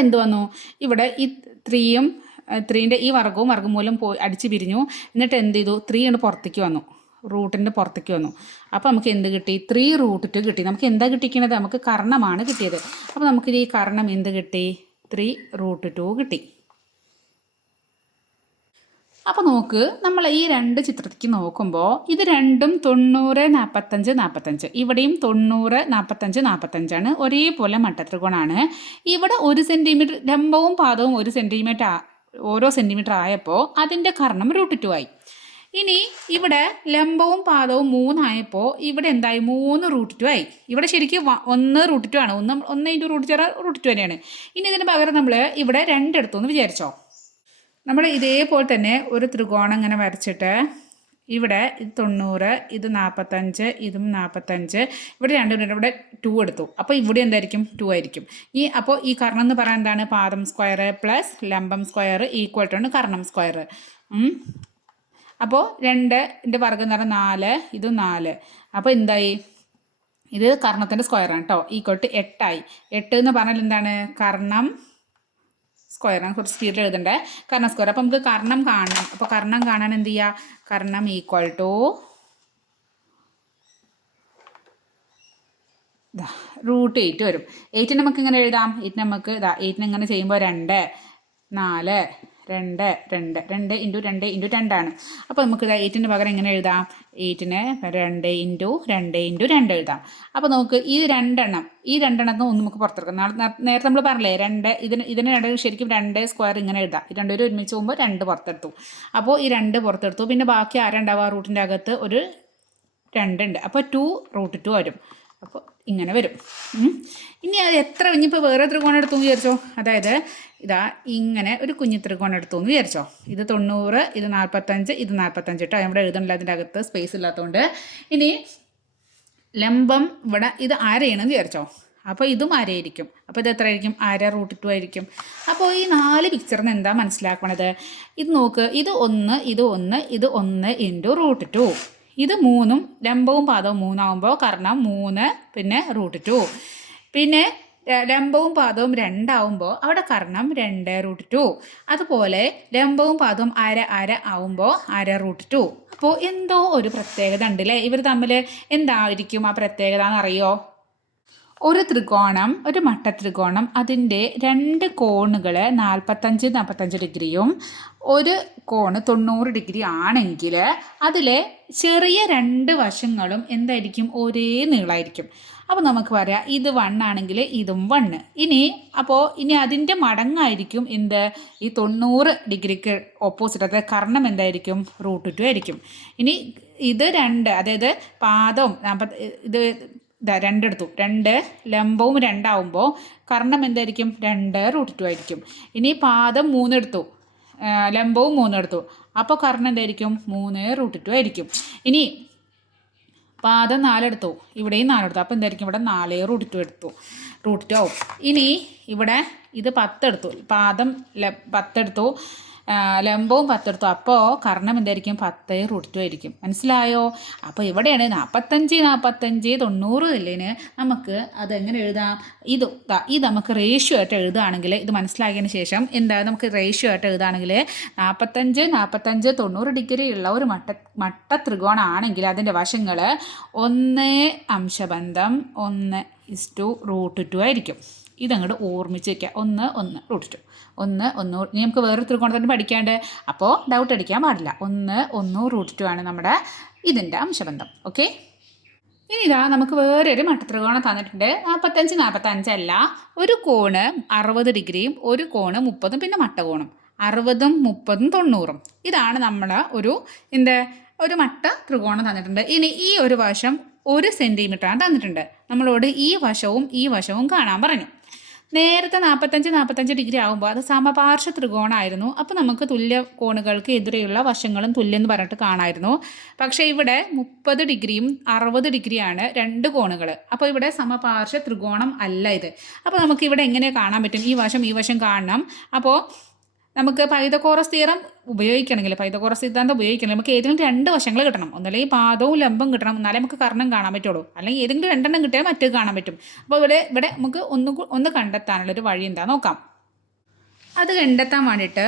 എന്ത് വന്നു? ഇവിടെ ഈ 3ൻ്റെ ഈ വർഗവും വർഗ്ഗമൂലം അടിച്ച് പിരിഞ്ഞു. എന്നിട്ട് എന്ത് ചെയ്തു? 3 കൊണ്ട് പുറത്തേക്ക് വന്നു, റൂട്ടിൻ്റെ പുറത്തേക്ക് വന്നു. അപ്പോൾ നമുക്ക് എന്ത് കിട്ടി? 3 റൂട്ട് 2 കിട്ടി. നമുക്ക് എന്താ കിട്ടിക്കുന്നത്? നമുക്ക് കർണമാണ് കിട്ടിയത്. അപ്പോൾ നമുക്ക് ഈ കർണം എന്ത് കിട്ടി? 3 റൂട്ട് 2 കിട്ടി. അപ്പോൾ നോക്ക്, നമ്മൾ ഈ രണ്ട് ചിത്രത്തിലേക്ക് നോക്കുമ്പോൾ ഇത് രണ്ടും 90, 45, 45. ഇവിടെയും 90, 45, 45 ഒരേപോലെ മട്ടത്രികോണാണ്. ഇവിടെ 1 സെൻറ്റിമീറ്റർ ലംബവും പാദവും 1 സെൻറ്റിമീറ്റർ ഓരോ സെൻറ്റിമീറ്റർ ആയപ്പോൾ അതിൻ്റെ കർണം റൂട്ട് 2 ആയി. ഇനി ഇവിടെ ലംബവും പാദവും 3 ആയപ്പോൾ ഇവിടെ എന്തായി? 3 റൂട്ട് 2 ആയി. ഇവിടെ ശരിക്കും 1 റൂട്ട് 2 ആണ്. 1 ഇൻറ്റു റൂട്ട് 2 റൂട്ട് 2 തന്നെയാണ്. ഇനി ഇതിന് പകരം നമ്മൾ ഇവിടെ 2 എടുത്തു എന്ന് വിചാരിച്ചോ. നമ്മൾ ഇതേപോലെ തന്നെ ഒരു ത്രികോണം ഇങ്ങനെ വരച്ചിട്ട് ഇവിടെ ഇത് 90, ഇത് 45, ഇതും 45, ഇവിടെ രണ്ടും ഇവിടെ 2 എടുത്തു. അപ്പോൾ ഇവിടെ എന്തായിരിക്കും? 2 ആയിരിക്കും. അപ്പോൾ ഈ കർണം എന്ന് പറയാൻ എന്താണ്? പാദം സ്ക്വയർ പ്ലസ് ലംബം square equal to Karnam square. അപ്പോൾ 2ൻ്റെ വർഗ്ഗം എന്ന് പറഞ്ഞാൽ 4, ഇതും 4. അപ്പോൾ എന്തായി? ഇത് കർണത്തിൻ്റെ സ്ക്വയറാണ് കേട്ടോ. ഈക്വൽ ടു 8 ആയി. 8 എന്ന് പറഞ്ഞാൽ എന്താണ്? കർണം സ്ക്വയറാണ്. കുറച്ച് സ്പീഡിൽ എഴുതണ്ടേ. കർണം സ്ക്വയർ. അപ്പോൾ നമുക്ക് കർണം കാണണം. അപ്പോൾ കർണം കാണാൻ എന്ത് ചെയ്യുക? കർണം ഈക്വൽ ടു റൂട്ട് 8 വരും. 8 നമുക്ക് ഇങ്ങനെ എഴുതാം. 8 നമുക്ക് 8 ഇങ്ങനെ ചെയ്യുമ്പോൾ 2, 4, 2, 2, 2 ഇൻറ്റു 2 ഇൻറ്റു 2 ആണ്. അപ്പോൾ നമുക്ക് 8ന് പകരം എങ്ങനെ എഴുതാം? 8ന് 2 ഇൻറ്റു 2 ഇൻറ്റു 2 എഴുതാം. അപ്പോൾ നമുക്ക് ഈ രണ്ടെണ്ണത്തിന് ഒന്ന് നമുക്ക് പുറത്തെടുക്കാം. നേരത്തെ നമ്മൾ പറഞ്ഞില്ലേ 2 ഇതിന് രണ്ട് ശരിക്കും 2 സ്ക്വയർ ഇങ്ങനെ എഴുതാം. ഈ രണ്ടുപേരും ഒരുമിച്ച് പോകുമ്പോൾ 2 പുറത്തെടുത്തു. അപ്പോൾ ഈ 2 പുറത്തെടുത്തു. പിന്നെ ബാക്കി ആരുണ്ടാവുക? റൂട്ടിൻ്റെ അകത്ത് ഒരു 2 ഉണ്ട്. അപ്പോൾ 2 റൂട്ട് 2 വരും. അപ്പോൾ ഇങ്ങനെ വരും. ഇനി അത് എത്ര ഇനിയിപ്പോൾ വേറെ ത്രികോണം എടുത്തു എന്ന് വിചാരിച്ചോ. അതായത് ഇങ്ങനെ ഒരു കുഞ്ഞു ത്രികോണം എടുത്തു എന്ന് വിചാരിച്ചോ. ഇത് 90, ഇത് 45, ഇത് 45 കേട്ടോ. ഇവിടെ എഴുതണില്ല, അതിൻ്റെ അകത്ത് സ്പേസ് ഇല്ലാത്തതുകൊണ്ട്. ഇനി ലംബം ഇവിടെ ഇത് ആരെയാണെന്ന് വിചാരിച്ചോ. അപ്പോൾ ഇതും ആരയായിരിക്കും. അപ്പോൾ ഇത് എത്ര ആയിരിക്കും? അര റൂട്ട് 2 ആയിരിക്കും. അപ്പോൾ ഈ 4 പിക്ചറിൽ നിന്ന് എന്താ മനസ്സിലാക്കണത്? ഇത് നോക്ക്, ഇത് 1, ഇത് 1, ഇത് 1 ഇൻറ്റു റൂട്ട് 2. ഇത് 3ഉം ലംബവും പാദവും 3 ആകുമ്പോൾ കർണം 3 പിന്നെ റൂട്ട് 2. പിന്നെ ലംബവും പാദവും 2 ആവുമ്പോൾ അവിടെ കർണം 2 റൂട്ട് 2. അതുപോലെ ലംബവും പാദവും അര ആവുമ്പോൾ അര റൂട്ട് 2. അപ്പോൾ എന്തോ ഒരു പ്രത്യേകത ഉണ്ട് അല്ലേ? ഇവർ തമ്മിൽ എന്തായിരിക്കും ആ പ്രത്യേകത എന്നറിയോ? ഒരു ത്രികോണം, ഒരു മട്ടത്രികോണം, അതിൻ്റെ 2 കോണുകൾ 45 ഡിഗ്രിയും ഒരു കോണ് 90 ഡിഗ്രി ആണെങ്കിൽ അതിലെ ചെറിയ 2 വശങ്ങളും എന്തായിരിക്കും? ഒരേ നീളമായിരിക്കും. അപ്പോൾ നമുക്ക് പറയാം ഇത് 1 ആണെങ്കിൽ ഇതും 1. ഇനി അതിൻ്റെ മടങ്ങായിരിക്കും എന്ത്? ഈ 90 ഡിഗ്രിക്ക് ഓപ്പോസിറ്റ്, അതായത് കർണം എന്തായിരിക്കും? റൂട്ട് 2 ആയിരിക്കും. ഇനി ഇത് 2, അതായത് പാദം ഇത് 2 എടുത്തു. 2 ലംബവും 2 ആവുമ്പോൾ കർണം എന്തായിരിക്കും? 2 റൂട്ട് 2 ആയിരിക്കും. ഇനി പാദം 3 എടുത്തു, ലംബവും 3 എടുത്തു. അപ്പോൾ കർണം എന്തായിരിക്കും? 3 റൂട്ട് 2 ആയിരിക്കും. ഇനി പാദം 4 എടുത്തു, ഇവിടെയും 4 എടുത്തു. അപ്പോൾ എന്തായിരിക്കും? ഇവിടെ 4 റൂട്ട് 2 ആവും. ഇനി ഇവിടെ ഇത് 10 എടുത്തു, പാദം 10 എടുത്തു, ലംബവും 10 എടുത്തു. അപ്പോൾ കർണം എന്തായിരിക്കും? 10 റൂട്ട് 2 ആയിരിക്കും. മനസ്സിലായോ? അപ്പോൾ ഇവിടെയാണ് 45, 90 ഇല്ലേന് നമുക്ക് അതെങ്ങനെ എഴുതാം? ഇത് നമുക്ക് റേഷ്യോ ആയിട്ട് എഴുതുകയാണെങ്കിൽ, ഇത് മനസ്സിലാക്കിയതിന് ശേഷം നമുക്ക് റേഷ്യോ ആയിട്ട് എഴുതുകയാണെങ്കിൽ 45, 90 ഡിഗ്രി ഉള്ള ഒരു മട്ട ത്രികോണമാണെങ്കിൽ അതിൻ്റെ വശങ്ങൾ 1 അംശബന്ധം 1 റൂട്ട് 2 ആയിരിക്കും. ഇതങ്ങോട്ട് ഓർമ്മിച്ച് വയ്ക്കുക. 1 1 റൂട്ട് 2, 1 1. ഇനി നമുക്ക് വേറെ ത്രികോണത്തിന് പഠിക്കാണ്ട്, അപ്പോൾ ഡൗട്ട് അടിക്കാൻ പാടില്ല. 1 1 റൂട്ട് 2 ആണ് നമ്മുടെ ഇതിൻ്റെ അംശബന്ധം. ഓക്കെ, ഇനി നമുക്ക് വേറൊരു മട്ടത്രികോണം തന്നിട്ടുണ്ട്. 45 45 അല്ല, ഒരു കോണ് 60 ഡിഗ്രിയും ഒരു കോണ് 30, പിന്നെ മട്ടകോണും. 60ഉം 30ഉം 90ഉം. ഇതാണ് നമ്മൾ ഒരു മട്ട ത്രികോണം തന്നിട്ടുണ്ട്. ഇനി ഈ ഒരു വശം 1 സെൻറ്റിമീറ്ററാണ് തന്നിട്ടുണ്ട്. നമ്മളോട് ഈ വശവും കാണാൻ പറഞ്ഞു. നേരത്തെ 45 ഡിഗ്രി ആകുമ്പോൾ അത് സമപാർശ്വ ത്രികോണമായിരുന്നു. അപ്പോൾ നമുക്ക് തുല്യ കോണുകൾക്ക് എതിരെയുള്ള വശങ്ങളും തുല്യം എന്ന് പറഞ്ഞിട്ട് കാണാമായിരുന്നു. പക്ഷേ ഇവിടെ 30 ഡിഗ്രിയും 60 ഡിഗ്രിയാണ് രണ്ട് കോണുകൾ. അപ്പോൾ ഇവിടെ സമപാർശ്വ ത്രികോണം അല്ല ഇത്. അപ്പോൾ നമുക്ക് ഇവിടെ എങ്ങനെ കാണാൻ പറ്റും? ഈ വശം കാണണം. അപ്പോൾ നമുക്ക് പൈതഗോറസ് തിയറം പൈതഗോറസ് സിദ്ധാന്തം ഉപയോഗിക്കണമെങ്കിൽ നമുക്ക് ഏതെങ്കിലും രണ്ട് വശങ്ങൾ കിട്ടണം. ഒന്നല്ലെങ്കിൽ പാദവും ലംബം കിട്ടണം, എന്നാലേ നമുക്ക് കർണം കാണാൻ പറ്റുള്ളൂ. അല്ലെങ്കിൽ ഏതെങ്കിലും രണ്ടെണ്ണം കിട്ടിയാൽ മറ്റേത് കാണാൻ പറ്റും. അപ്പോൾ ഇവിടെ നമുക്ക് ഒന്ന് കണ്ടെത്താനുള്ളൊരു വഴി എന്താ നോക്കാം. അത് കണ്ടെത്താൻ വേണ്ടിയിട്ട്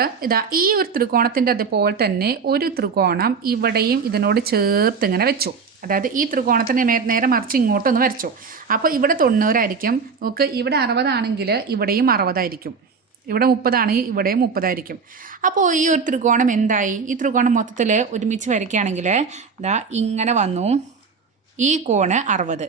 ഈ ഒരു ത്രികോണത്തിൻ്റെ അതുപോലെ തന്നെ ഒരു ത്രികോണം ഇവിടെയും ഇതിനോട് ചേർത്ത് ഇങ്ങനെ വെച്ചു. അതായത് ഈ ത്രികോണത്തിന് നേരെ മറിച്ച് ഇങ്ങോട്ടൊന്ന് വരച്ചു. അപ്പോൾ ഇവിടെ 90 ആയിരിക്കും. നമുക്ക് ഇവിടെ 60 ആണെങ്കിൽ ഇവിടെയും 60 ആയിരിക്കും. ഇവിടെ 30 ആണെങ്കിൽ ഇവിടെയും 30 ആയിരിക്കും. അപ്പോൾ ഈ ഒരു ത്രികോണം എന്തായി? ഈ ത്രികോണം മൊത്തത്തിൽ ഒരുമിച്ച് വരയ്ക്കുകയാണെങ്കിൽ ഇങ്ങനെ വന്നു. ഈ കോണ് 60,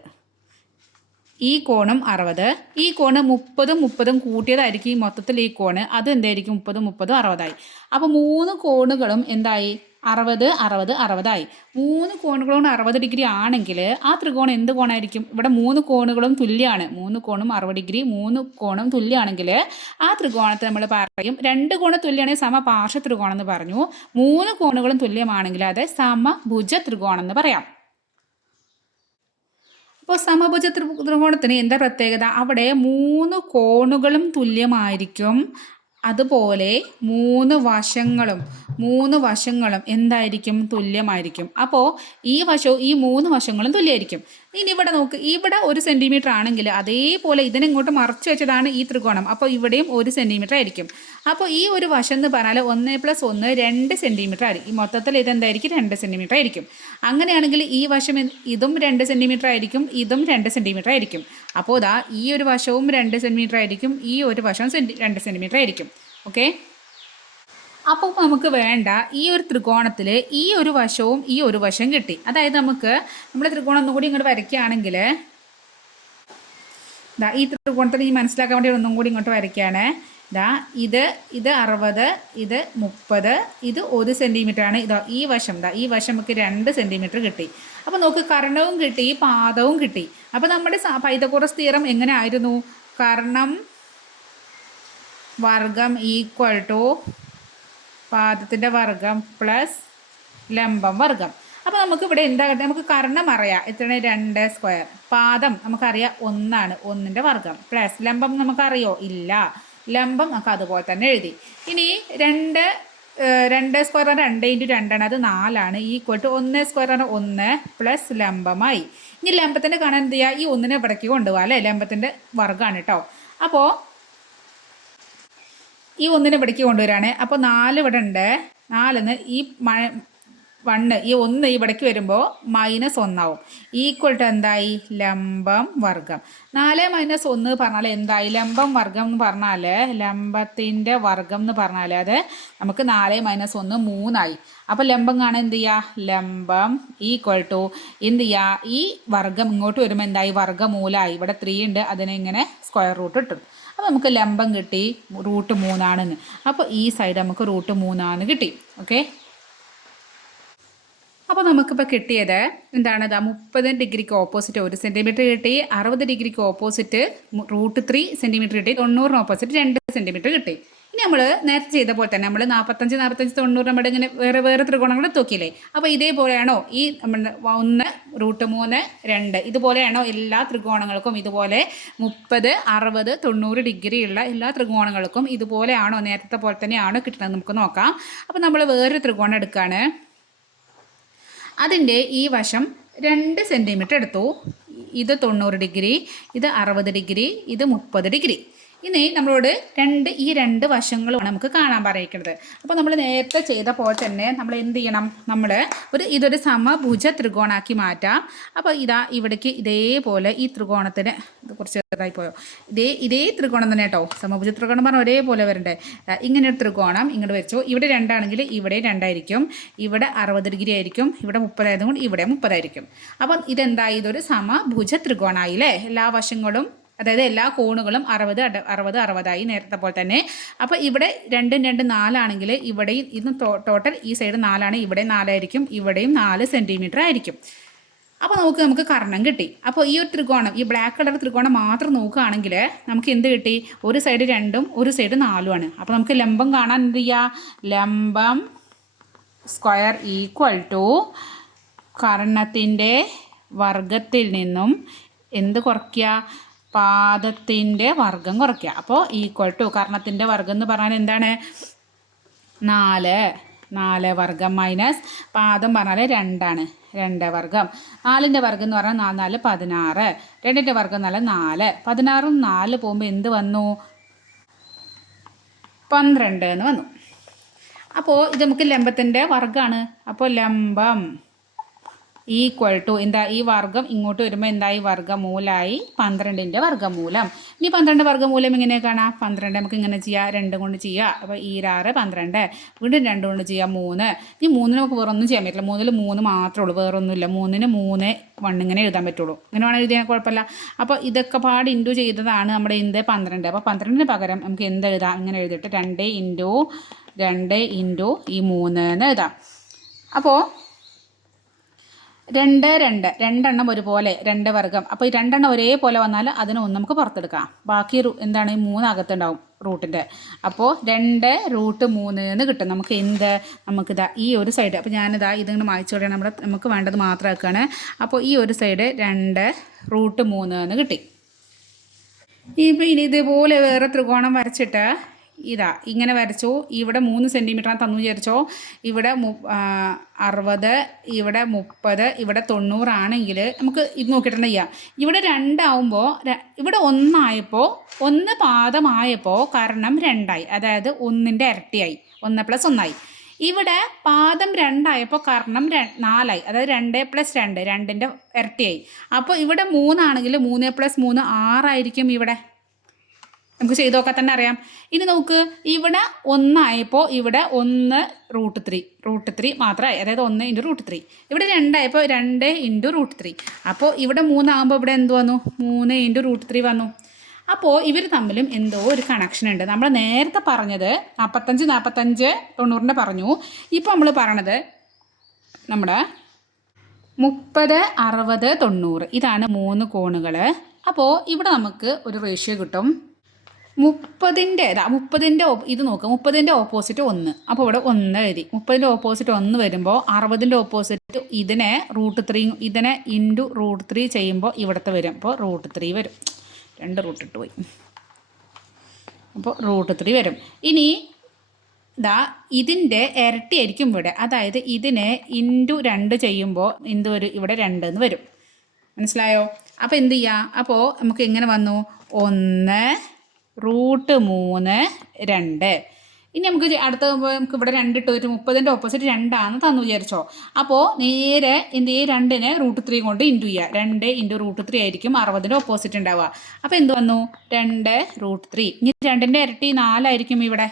ഈ കോണും 60, ഈ കോണ് 30ഉം കൂട്ടിയതായിരിക്കും ഈ മൊത്തത്തിൽ ഈ കോണ്. അത് എന്തായിരിക്കും? 30 60ആയി. അപ്പോൾ 3 കോണുകളും എന്തായി? 60 60 60ആയി. 3 കോണുകളും 60 ഡിഗ്രി ആണെങ്കിൽ ആ ത്രികോണം എന്ത് കോണായിരിക്കും? ഇവിടെ 3 കോണുകളും തുല്യമാണ്. 3 കോണും 60 ഡിഗ്രി, 3 കോണും തുല്യമാണെങ്കിൽ ആ ത്രികോണത്തെ നമ്മൾ പറയും 2 കോണ് തുല്യമാണെങ്കിൽ സമപാർശ്വ ത്രികോണം എന്ന് പറഞ്ഞു. 3 കോണുകളും തുല്യമാണെങ്കിൽ അത് സമഭുജ ത്രികോണം എന്ന് പറയാം. അപ്പോൾ സമഭുജ ത്രികോണത്തിന് എന്താ പ്രത്യേകത? അവിടെ 3 കോണുകളും തുല്യമായിരിക്കും. അതുപോലെ 3 വശങ്ങളും എന്തായിരിക്കും? തുല്യമായിരിക്കും. അപ്പോൾ ഈ 3 വശങ്ങളും തുല്യമായിരിക്കും. ഇനി ഇവിടെ നോക്ക്, ഇവിടെ 1 സെൻറ്റിമീറ്റർ ആണെങ്കിൽ അതേപോലെ ഇതിനിങ്ങോട്ട് മറച്ചു വെച്ചതാണ് ഈ ത്രികോണം. അപ്പോൾ ഇവിടെയും 1 സെൻറ്റിമീറ്റർ ആയിരിക്കും. അപ്പോൾ ഈ ഒരു വശം എന്ന് പറഞ്ഞാൽ 1 + 1 2 സെൻറ്റിമീറ്റർ ആയിരിക്കും. ഈ മൊത്തത്തിൽ ഇതെന്തായിരിക്കും? 2 സെൻറ്റിമീറ്റർ ആയിരിക്കും. അങ്ങനെയാണെങ്കിൽ ഈ വശം ഇതും 2 സെൻറ്റിമീറ്റർ ആയിരിക്കും, ഇതും 2 സെൻറ്റിമീറ്റർ ആയിരിക്കും. അപ്പോൾ ഈ ഒരു വശവും 2 സെൻറ്റിമീറ്റർ ആയിരിക്കും, ഈ ഒരു വശവും 2 സെൻറ്റിമീറ്റർ ആയിരിക്കും. ഓക്കെ. അപ്പോൾ നമുക്ക് വേണ്ട ഈ ഒരു ത്രികോണത്തിൽ ഈ ഒരു വശവും ഈ ഒരു വശം കിട്ടി. അതായത് നമ്മൾ ത്രികോണം ഒന്നുകൂടി ഇങ്ങോട്ട് വരയ്ക്കുകയാണെങ്കിൽ ഈ ത്രികോണത്തിൽ മനസ്സിലാക്കാൻ വേണ്ടി ഒന്നും കൂടി ഇങ്ങോട്ട് വരയ്ക്കുകയാണ്. ഇത് 60, ഇത് 30, ഇത് 1 സെൻറ്റിമീറ്റർ ആണ്. ഈ വശം നമുക്ക് 2 സെൻറ്റിമീറ്റർ കിട്ടി. അപ്പോൾ നമുക്ക് കർണവും കിട്ടി, പാദവും കിട്ടി. അപ്പോൾ നമ്മുടെ പൈതഗോറസ് തിയറം എങ്ങനെ ആയിരുന്നു? കർണം വർഗം ഈക്വൽ ടു പാദത്തിൻ്റെ വർഗം പ്ലസ് ലംബം വർഗം. അപ്പോൾ നമുക്ക് ഇവിടെ എന്താ കിട്ടുക? നമുക്ക് കർണം അറിയാം, എത്രയാണ്? 2 സ്ക്വയർ. പാദം നമുക്കറിയാം 1 ആണ്, 1ൻ്റെ വർഗം പ്ലസ് ലംബം നമുക്കറിയോ? ഇല്ല. ലംബം നമുക്ക് അതുപോലെ തന്നെ എഴുതി. ഇനി 2 സ്ക്വയർ 2 × 2 ആണ്, അത് 4 ആണ്. ഈക്വൽ ടു 1 സ്ക്വയർ 1 പ്ലസ് ലംബമായി. ഇനി ലംബത്തിൻ്റെ കാണാൻ എന്ത് ചെയ്യുക? ഈ 1നെ ഇവിടേക്ക് കൊണ്ടുപോകാം അല്ലേ? ലംബത്തിൻ്റെ വർഗ്ഗമാണ് കേട്ടോ. അപ്പോൾ ഈ 1നെ ഇവിടേക്ക് കൊണ്ടുവരികയാണ്. അപ്പോൾ 4 ഇവിടെ ഉണ്ട്. 4ന് ഈ 1 ഈ 1 ഇവിടേക്ക് വരുമ്പോൾ -1 ആവും. ഈക്വൽ ടു എന്തായി? ലംബം വർഗം. 4 - 1 പറഞ്ഞാൽ എന്തായി? ലംബം വർഗം എന്ന് പറഞ്ഞാൽ ലംബത്തിൻ്റെ വർഗം എന്ന് പറഞ്ഞാൽ അത് നമുക്ക് 4 - 1 3 ആയി. അപ്പോൾ ലംബം കാണാൻ എന്ത് ചെയ്യുക? ലംബം ഈക്വൽ ടു എന്ത് ചെയ്യുക? ഈ വർഗം ഇങ്ങോട്ട് വരുമ്പോൾ എന്തായി? വർഗ്ഗമൂലമായി. ഇവിടെ 3 ഉണ്ട്, അതിനെ ഇങ്ങനെ സ്ക്വയർ റൂട്ട് ഇട്ടു. അപ്പോൾ നമുക്ക് ലംബം കിട്ടി √3 ആണെന്ന്. അപ്പോൾ ഈ സൈഡ് നമുക്ക് √3 ആണ് കിട്ടി. ഓക്കെ. അപ്പോൾ നമുക്കിപ്പോൾ കിട്ടിയത് എന്താണ്? 30 ഡിഗ്രിക്ക് ഓപ്പോസിറ്റ് 1 സെൻറ്റിമീറ്റർ കിട്ടി, 60 ഡിഗ്രിക്ക് ഓപ്പോസിറ്റ് √3 സെൻറ്റിമീറ്റർ കിട്ടി, 90 ഓപ്പോസിറ്റ് 2 സെൻറ്റിമീറ്റർ കിട്ടി. ഇനി നമ്മൾ നേരത്തെ ചെയ്ത പോലെ തന്നെ നമ്മൾ 45 90 നമ്മുടെ ഇങ്ങനെ വേറെ ത്രികോണങ്ങൾ നോക്കിയില്ലേ? അപ്പോൾ ഇതേപോലെയാണോ ഈ നമ്മൾ 1 √3 2 ഇതുപോലെയാണോ എല്ലാ ത്രികോണങ്ങൾക്കും? ഇതുപോലെ 30 60 90 ഡിഗ്രിയുള്ള എല്ലാ ത്രികോണങ്ങൾക്കും ഇതുപോലെയാണോ? നേരത്തെ പോലെ തന്നെയാണോ കിട്ടുന്നത്? നമുക്ക് നോക്കാം. അപ്പോൾ നമ്മൾ വേറൊരു ത്രികോണം എടുക്കുകയാണ്. അതിൻ്റെ ഈ വശം 2 സെൻറ്റിമീറ്റർ എടുത്തു. ഇത് 90 ഡിഗ്രി, ഇത് 60 ഡിഗ്രി, ഇത് 30 ഡിഗ്രി. ഇനി നമ്മളോട് ഈ രണ്ട് വശങ്ങളുമാണ് നമുക്ക് കാണാൻ പറയിക്കുന്നത്. അപ്പോൾ നമ്മൾ നേരത്തെ ചെയ്ത പോലെ തന്നെ നമ്മൾ എന്ത് ചെയ്യണം? ഇതൊരു സമഭുജ ത്രികോണാക്കി മാറ്റാം. അപ്പോൾ ഇവിടേക്ക് ഇതേപോലെ ഈ ത്രികോണത്തിന് ഇത് കുറച്ച് ചെറുതായി പോയോ? ഇതേ ത്രികോണം തന്നെ കേട്ടോ. സമഭുജ ത്രികോണം പറഞ്ഞാൽ ഒരേപോലെ വരണ്ടേ? ഇങ്ങനെ ഒരു ത്രികോണം ഇങ്ങോട്ട് വെച്ചു. ഇവിടെ 2 ആണെങ്കിൽ ഇവിടെ 2 ആയിരിക്കും, ഇവിടെ 60 ഡിഗ്രി ആയിരിക്കും, ഇവിടെ 30 ആയതുകൊണ്ട് ഇവിടെ 30 ആയിരിക്കും. അപ്പം ഇതെന്തായി? ഇതൊരു സമഭുജ ത്രികോണായില്ലേ? എല്ലാ വശങ്ങളും അതായത് എല്ലാ കോണുകളും 60 നേരത്തെ പോലെ തന്നെ. അപ്പോൾ ഇവിടെ 2 2 4 ഇവിടെയും ഇതും ടോട്ടൽ ഈ സൈഡ് 4 ഇവിടെ 4 ആയിരിക്കും, ഇവിടെയും 4 സെൻറ്റിമീറ്റർ ആയിരിക്കും. അപ്പോൾ നമുക്ക് കർണം കിട്ടി. അപ്പോൾ ഈ ഒരു ത്രികോണം, ഈ ബ്ലാക്ക് കളർ ത്രികോണം മാത്രം നോക്കുകയാണെങ്കിൽ നമുക്ക് എന്ത് കിട്ടി? ഒരു സൈഡ് 2ഉം ഒരു സൈഡ് 4ഉമാണ്. അപ്പോൾ നമുക്ക് ലംബം കാണാൻ എന്ത് ചെയ്യുക? ലംബം സ്ക്വയർ ഈക്വൽ ടു കർണത്തിൻ്റെ വർഗത്തിൽ നിന്നും എന്ത് കുറയ്ക്കുക? പാദത്തിൻ്റെ വർഗം കുറയ്ക്കുക. അപ്പോൾ ഈക്വൽ ടു കർണത്തിൻ്റെ വർഗം എന്ന് പറഞ്ഞാൽ എന്താണ്? 4 വർഗം മൈനസ് പാദം പറഞ്ഞാൽ 2ആണ്, 2 വർഗം. 4ൻ്റെ വർഗം എന്ന് പറഞ്ഞാൽ 4 4 16, 2ൻ്റെ വർഗം എന്ന് പറഞ്ഞാൽ 4. 16ഉം 4 പോകുമ്പോൾ എന്ത് വന്നു? 12 എന്ന് വന്നു. അപ്പോൾ ഇത് നമുക്ക് ലംബത്തിൻ്റെ വർഗമാണ്. അപ്പോൾ ലംബം ഈക്വൽ ടു എന്താ? ഈ വർഗം ഇങ്ങോട്ട് വരുമ്പോൾ എന്തായി? വർഗമൂലമായി 12ൻ്റെ വർഗമൂലം. ഇനി 12 വർഗമൂലം എങ്ങനെ കാണാം? 12 നമുക്ക് ഇങ്ങനെ ചെയ്യാം, 2 കൊണ്ട് ചെയ്യാം. അപ്പോൾ 6 12, വീണ്ടും 2 കൊണ്ട് ചെയ്യാം 3. ഈ 3 നമുക്ക് വേറൊന്നും ചെയ്യാൻ പറ്റില്ല. 3ൽ 3 മാത്രമേ ഉള്ളൂ, വേറൊന്നുമില്ല. 3ന് 3 1 ഇങ്ങനെ എഴുതാൻ പറ്റുള്ളൂ. ഇങ്ങനെ വേണം എഴുതിയാൽ കുഴപ്പമില്ല. അപ്പോൾ ഇതൊക്കെ പാട് ഇൻറ്റു ചെയ്തതാണ് നമ്മുടെ എന്ത്? 12. അപ്പോൾ 12ന് പകരം നമുക്ക് എന്ത് എഴുതാം? ഇങ്ങനെ എഴുതിയിട്ട് 2 ഇൻറ്റു ഈ 3 എന്ന് എഴുതാം. അപ്പോൾ 2 2 രണ്ടെണ്ണം ഒരുപോലെ 2 വർഗം. അപ്പോൾ ഈ 2 എണ്ണം ഒരേപോലെ വന്നാൽ അതിനെ ഒന്ന് നമുക്ക് പുറത്തെടുക്കാം. ബാക്കി എന്താണ്? 3 അകത്തുണ്ടാവും റൂട്ടിൻ്റെ. അപ്പോൾ 2√3 എന്ന് കിട്ടും നമുക്ക്. എന്ത്? നമുക്കിതാ ഈ ഒരു സൈഡ്, അപ്പോൾ ഞാനിതാ ഇതിങ്ങനെ മായ്ച്ചോടെയാണ് നമുക്ക് വേണ്ടത് മാത്രമാക്കുകയാണ്. അപ്പോൾ ഈ ഒരു സൈഡ് 2√3 എന്ന് കിട്ടി. ഇപ്പം ഇനി ഇതുപോലെ വേറെ ത്രികോണം വരച്ചിട്ട് ഇതാ ഇങ്ങനെ വരച്ചു. ഇവിടെ 3 സെൻറ്റിമീറ്ററാണ് തന്നു വിചാരിച്ചോ. ഇവിടെ 60, ഇവിടെ 30, ഇവിടെ 90 ആണെങ്കിൽ നമുക്ക് ഇത് നോക്കിയിട്ടുണ്ട് ചെയ്യാം. ഇവിടെ 2 ആവുമ്പോൾ ഇവിടെ 1 ആയപ്പോൾ 1 പാദമായപ്പോൾ കാരണം 2ആയി, അതായത് 1ൻ്റെ ഇരട്ടിയായി. 1 + 1 ഇവിടെ പാദം 2 ആയപ്പോൾ കാരണം 4ആയി, അതായത് 2 + 2 2ൻ്റെ ഇരട്ടിയായി. അപ്പോൾ ഇവിടെ 3 ആണെങ്കിൽ 3 + 3 6 ആയിരിക്കും. ഇവിടെ നമുക്ക് ചെയ്ത് നോക്കാൻ തന്നെ അറിയാം. ഇനി നമുക്ക് ഇവിടെ 1 ആയപ്പോൾ ഇവിടെ 1√3 മാത്രമായി, അതായത് 1 × √3. ഇവിടെ 2 ആയപ്പോൾ 2 × √3. അപ്പോൾ ഇവിടെ 3 ആകുമ്പോൾ ഇവിടെ എന്ത് വന്നു? 3 × √3 വന്നു. അപ്പോൾ ഇവർ തമ്മിലും എന്തോ ഒരു കണക്ഷൻ ഉണ്ട്. നമ്മൾ നേരത്തെ പറഞ്ഞത് 45 45 90ൻ്റെ പറഞ്ഞു. ഇപ്പോൾ നമ്മൾ പറയണത് നമ്മുടെ 30 60 90 ഇതാണ് 3 കോണുകൾ. അപ്പോൾ ഇവിടെ നമുക്ക് ഒരു റേഷ്യോ കിട്ടും. 30ൻ്റെ ഇത് നോക്കുക, 30ൻ്റെ ഓപ്പോസിറ്റ് 1. അപ്പോൾ ഇവിടെ 1 എഴുതി. 30ൻ്റെ ഓപ്പോസിറ്റ് 1 വരുമ്പോൾ 60ൻ്റെ ഓപ്പോസിറ്റ് ഇതിനെ √3, ഇതിനെ ഇൻറ്റു √3 ചെയ്യുമ്പോൾ ഇവിടുത്തെ വരും. അപ്പോൾ √3 വരും. 2 റൂട്ട് ഇട്ട് പോയി. അപ്പോൾ √3 വരും. ഇനി ഇതിൻ്റെ ഇരട്ടിയായിരിക്കും ഇവിടെ, അതായത് ഇതിനെ ഇൻറ്റു 2 ചെയ്യുമ്പോൾ എന്ത് വരും? ഇവിടെ 2 എന്ന് വരും. മനസ്സിലായോ? അപ്പോൾ എന്ത് ചെയ്യുക? അപ്പോൾ നമുക്ക് എങ്ങനെ വന്നു? 1√3 2. ഇനി നമുക്ക് അടുത്ത നമുക്ക് ഇവിടെ 2 ഇട്ട് വരും. 30ൻ്റെ ഓപ്പോസിറ്റ് 2 ആണെന്ന് തന്നു വിചാരിച്ചോ. അപ്പോൾ നേരെ എന്ത് ചെയ്യും? 2നെ √3 കൊണ്ട് ഇൻറ്റു ചെയ്യുക. 2 × √3 ആയിരിക്കും 60ൻ്റെ ഓപ്പോസിറ്റ് ഉണ്ടാവുക. അപ്പോൾ എന്ത് വന്നു? 2√3. ഇനി 2ൻ്റെ ഇരട്ടി 4 ആയിരിക്കും ഇവിടെ.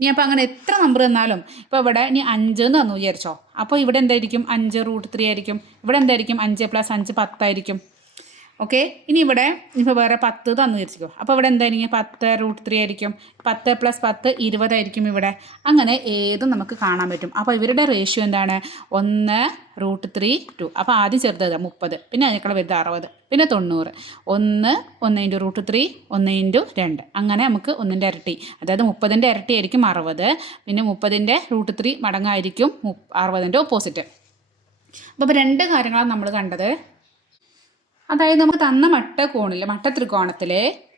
ഇനി അപ്പോൾ അങ്ങനെ എത്ര നമ്പർ തന്നാലും, ഇപ്പോൾ ഇവിടെ ഇനി 5 എന്ന് തന്നു വിചാരിച്ചോ. അപ്പോൾ ഇവിടെ എന്തായിരിക്കും? 5√3 ആയിരിക്കും. ഇവിടെ എന്തായിരിക്കും? 5 + 5 10 ആയിരിക്കും. ഓക്കെ. ഇനി ഇവിടെ ഇപ്പോൾ വേറെ 10 തന്നു വിചാരിച്ചോ. അപ്പോൾ ഇവിടെ എന്തായിരിക്കും? 10√3 ആയിരിക്കും. 10 + 10 20 ആയിരിക്കും ഇവിടെ. അങ്ങനെ ഏതും നമുക്ക് കാണാൻ പറ്റും. അപ്പോൾ ഇവരുടെ റേഷ്യോ എന്താണ്? 1√3 2. അപ്പോൾ ആദ്യം ചെറുത് 30, പിന്നെ അതിനേക്കാൾ വലുത് 60, പിന്നെ 90. 1 × √3 1 × 2. അങ്ങനെ നമുക്ക് 1ൻ്റെ ഇരട്ടി, അതായത് 30ൻ്റെ ഇരട്ടി ആയിരിക്കും 60, പിന്നെ 30ൻ്റെ √3 മടങ്ങായിരിക്കും 60ൻ്റെ ഓപ്പോസിറ്റ്. അപ്പോൾ 2 കാര്യങ്ങളാണ് നമ്മൾ കണ്ടത്. അതായത് നമുക്ക് തന്ന മട്ട ത്രികോണത്തിൽ